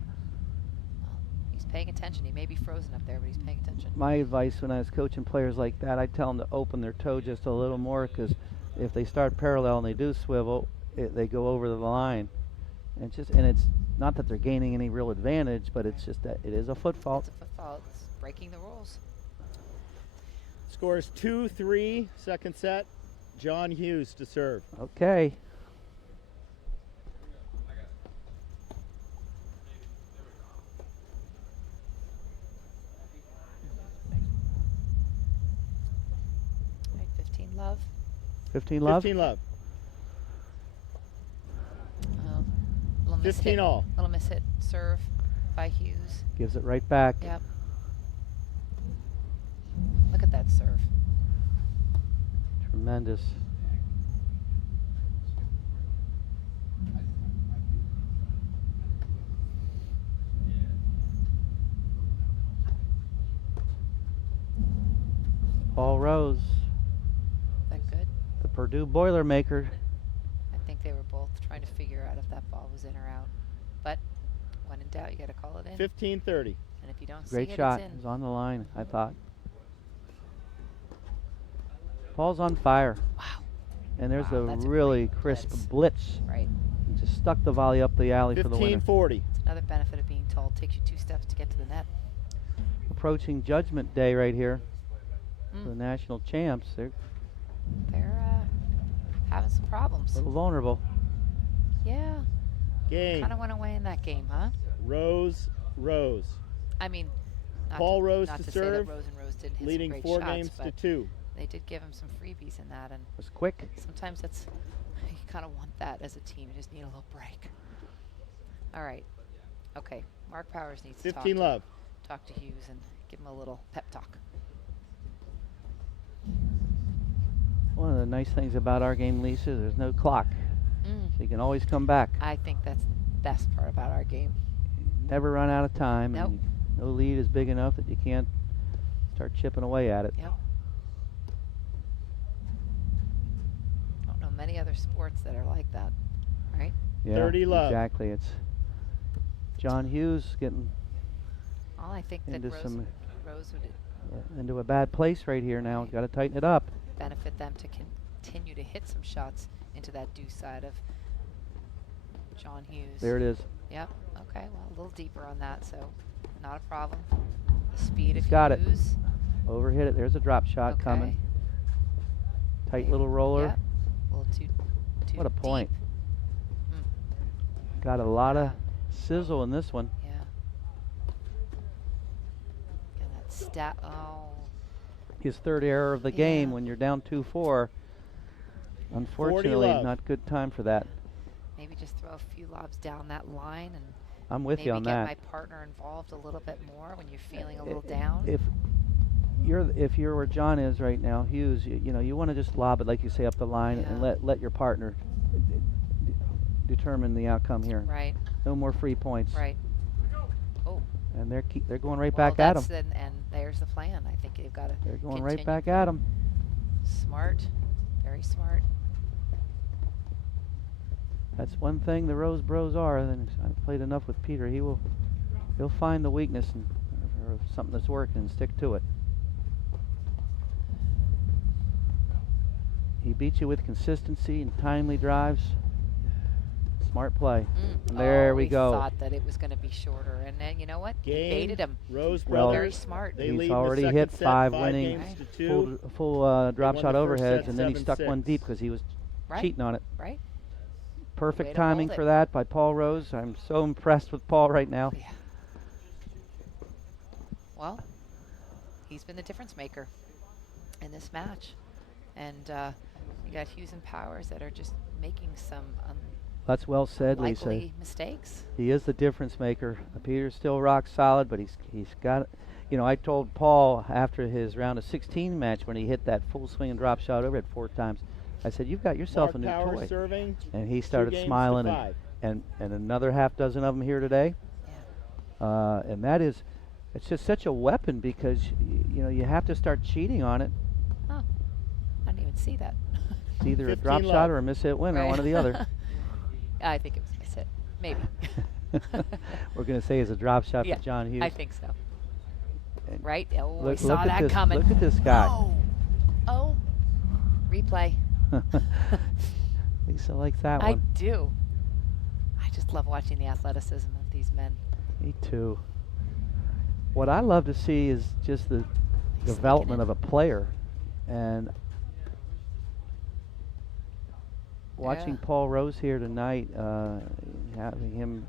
Well, he's paying attention. He may be frozen up there, but he's paying attention. My advice when I was coaching players like that, I'd tell them to open their toe just a little more, because if they start parallel and they do swivel, they go over the line. And it's not that they're gaining any real advantage, but it's just that it is a foot fault. It's a foot fault. It's breaking the rules. Score is 2-3, second set. John Hughes to serve. Okay. All right, 15 love. 15 love. 15 love. Little miss 15 hit, all. Little miss hit serve by Hughes. Gives it right back. Yep. Look at that serve. Tremendous. Paul Rose, That good? the Purdue Boilermaker. I think they were both trying to figure out if that ball was in or out. But when in doubt, you got to call it in. 15-30. And if you don't Great see it, shot. it's It in. was on the line, I thought. Paul's on fire. Wow. And there's Wow, a that's a really great crisp blitz. blitz. Right. He just stuck the volley up the alley for the winner. 15-40. It's another benefit of being tall. Takes you 2 steps to get to the net. Approaching Judgment Day right here. The Mm. national champs. They're They're having some a problems. little vulnerable. Yeah. Game. Kind of went away in that game, huh? Rose. I mean, not Paul to, Rose not to to say serve, that Rose and Rose didn't hit leading some great 4 shots, games to but 2. they did give him some freebies in that, and It was quick. sometimes that's you kind of want that as a team. You just need a little break. All right. Okay. Mark Powers needs to 15 love. talk to Hughes and give him a little pep talk. One of the nice things about our game, Lisa, there's no clock. So you can always come back. I think that's the best part about our game. Never run out of time. Nope. And no lead is big enough that you can't start chipping away at it. Yep. Don't know many other sports that are like that, right? Yeah, 30 love. exactly. It's John Hughes getting All I think that into Rose would into a bad place right here now. Got to tighten it up. benefit them to continue to hit some shots into that deuce side of John Hughes. There it is. Yep. Okay. Well, a little deeper on that, so not a problem. The speed of He's got it. Hughes. Overhit it. There's a drop shot Okay. coming. Tight Okay. little roller. Yep. A little too What a point. deep. Got a lot of Yeah. sizzle in this one. Yeah. And that oh. His third error of the game Yeah. when you're down 2-4. Unfortunately, love. not good time for that. Maybe just throw a few lobs down that line and I'm with maybe you on get that. my partner involved a little bit more when you're feeling a little down. If you're where John is right now, Hughes, you know, you want to just lob it like you say up the line and Yeah. let your partner determine the outcome here. Right. No more free points. Right. Oh. And they're going right Well, back at him. and there's the plan. I think they've got to. They're going right back at him. Smart. Very smart. That's one thing the Rose Bros are. And I've played enough with Peter. He'll find the weakness or something that's working and stick to it. He beats you with consistency and timely drives. Smart play. And there we go. Thought that it was going to be shorter, and then you know what? He Game. baited him. Rose Well, Very Brothers. smart. They He's lead the already second hit set, 5 5 winning games to 2. full drop won shot the first overheads, set, and then he stuck 7-6. one deep because he was Right. cheating on it. Right. Way Perfect to timing hold for it. that by Paul Rose. I'm so impressed with Paul right now. Yeah. Well, he's been the difference maker in this match, and you got Hughes and Powers that are just making some That's well said, Lisa. unlikely mistakes. He is the difference maker. Peter's still rock solid, but he's got. You know, I told Paul after his round of 16 match when he hit that full swing and drop shot overhead 4 times, I said, "You've got yourself Mark a new Powers toy." serving. And he 2 started games to smiling, 5. and another half dozen of them here today. Yeah. And that is, it's just such a weapon because you know you have to start cheating on it. Oh, I didn't even see that. It's either a 15 drop love. shot or a miss hit winner, Right. one or the other. I think it was a miss hit. Maybe. We're going to say it's a drop shot Yeah, for John Hughes. I think so. And Right? Oh, I look saw at that this, coming. Look at this guy. Oh. Replay. Lisa likes that I one. do. I I just love watching the athleticism of these men. Me too. What I love to see is just the development of a player, and watching Yeah. Paul Rose here tonight, having him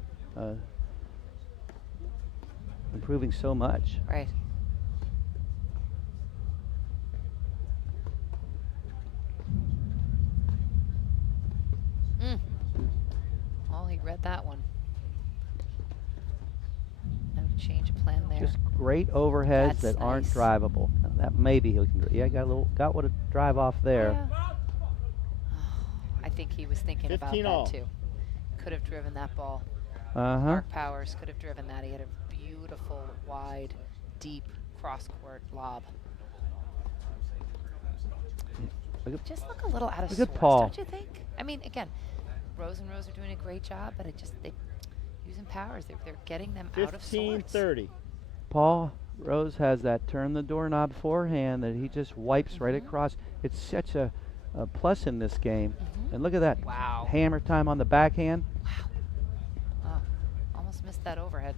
improving so much. Right. Well, he read that one. No change of plan there. Just great overheads That's that aren't nice. drivable. Now that maybe he can. Yeah, got what a drive off there. Yeah. I think he was thinking about 15 that all. too. Could have driven that ball. Uh-huh. Mark Powers could have driven that. He had a beautiful, wide, deep cross-court lob. Just look a little out of Look at sorts, Paul. don't you think? I mean, again, Rose and Rose are doing a great job, but they using Powers. They're getting them out of sorts. 15-30. Paul Rose has that turn the doorknob forehand that he just wipes right across. It's such a plus in this game. And look at that. Wow. Hammer time on the backhand. Oh, almost missed that overhead.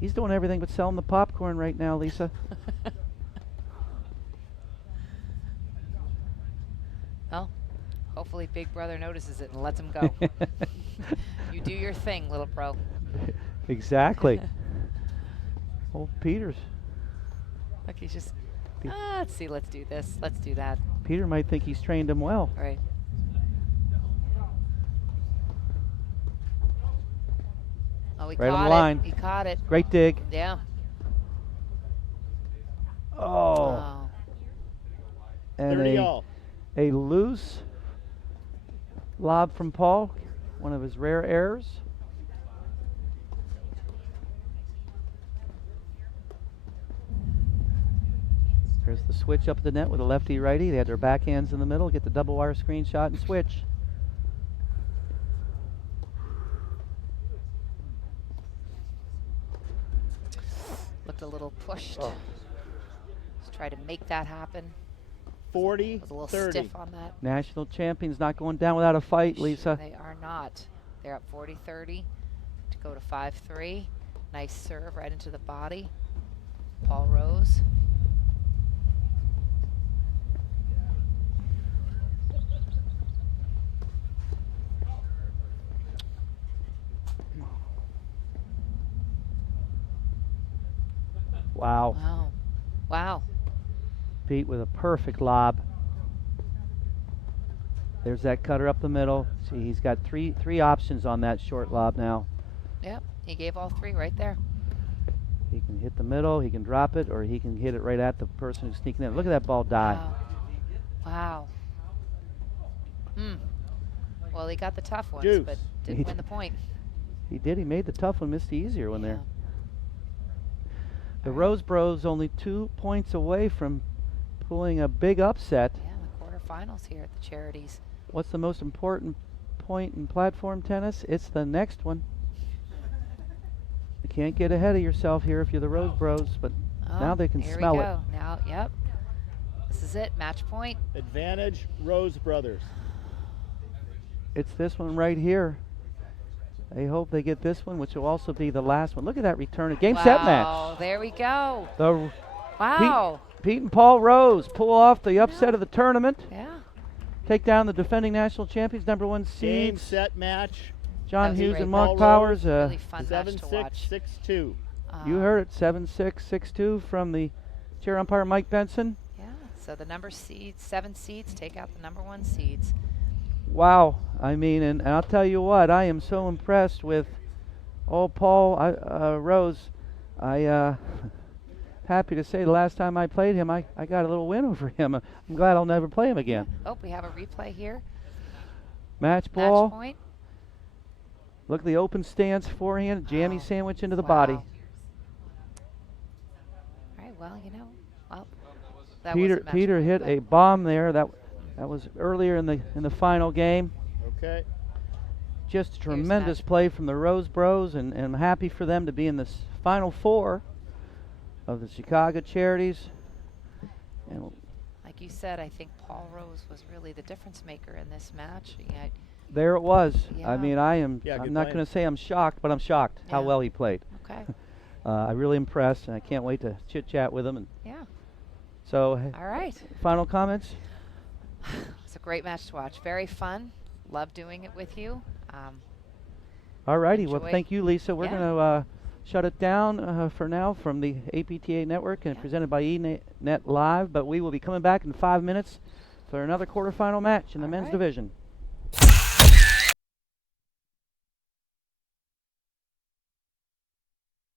He's doing everything but selling the popcorn right now, Lisa. Well, hopefully Big Brother notices it and lets him go. You do your thing, little pro. Exactly. Old Peters. Look, he's just, let's see, let's do this, let's do that. Peter might think he's trained him well. Right. Oh, he Right on caught the line. it. He caught it. Great dig. Yeah. Oh. And 30 all. a loose lob from Paul, one of his rare errors. There's the switch up the net with a lefty-righty. They had their backhands in the middle, get the double wire screenshot and switch. Looked a little pushed. Let's try to make that happen. Was a little 40-30. stiff on that. National champions not going down without a fight, Lisa. They are not. They're up 40-30 to go to 5-3. Nice serve right into the body. Paul Rose. Wow. Wow. Wow. Pete with a perfect lob. There's that cutter up the middle. See, he's got three options on that short lob now. Yep. He gave all three right there. He can hit the middle, he can drop it, or he can hit it right at the person who's sneaking in. Look at that ball die. Wow. Wow. Well, he got the tough ones, Juice. but didn't win the point. He did. He made the tough one, missed the easier one there. The All right. Rose Bros only 2 points away from pulling a big upset. Yeah, the quarterfinals here at the Charities. What's the most important point in platform tennis? It's the next one. You can't get ahead of yourself here if you're the Rose Bros, but now they can here smell we it. go. Now, yep. This is it. Match point. Advantage, Rose Brothers. It's this one right here. They hope they get this one, which will also be the last one. Look at that return. Game, set, match. Wow, there we go. The Wow. Pete and Paul Rose pull off the upset of the tournament. Yeah. Take down the defending national champions, #1 Game, seeds, set, match. John That was Hughes great. and Mark Paul Powers. Really fun match to 7-6, watch. 6-2. You heard it, 7-6, 6-2 from the chair umpire Mike Benson. Yeah. So the number seeds, 7 seeds, take out the #1 seeds. Wow, I mean, and I'll tell you what, I am so impressed with Paul Rose. I happy to say the last time I played him, I got a little win over him. I'm glad I'll never play him again. Oh, we have a replay here. Match Match ball. point. Look at the open stance forehand, jammy Wow. sandwich into the Wow. body. All right. Well, that wasn't match Peter point, hit but a bomb there. That was earlier in the final game. Okay. Just match tremendous play from the Rose Bros, and I'm happy for them to be in this final four of the Chicago Charities. And like you said, I think Paul Rose was really the difference maker in this match. He had there it was. Yeah. I mean, Yeah, I'm good not playing. going to say I'm shocked, but I'm shocked how Yeah. well he played. Okay. I'm really impressed, and I can't wait to chit-chat with him. And Yeah. so, All right. final comments? It's a great match to watch. Very fun. Love doing it with you. All righty. Well, Enjoy. thank you, Lisa. We're Yeah. going to shut it down for now from the APTA Network and Yeah. presented by eNet Live. But we will be coming back in 5 minutes for another quarterfinal match in the All men's right. division.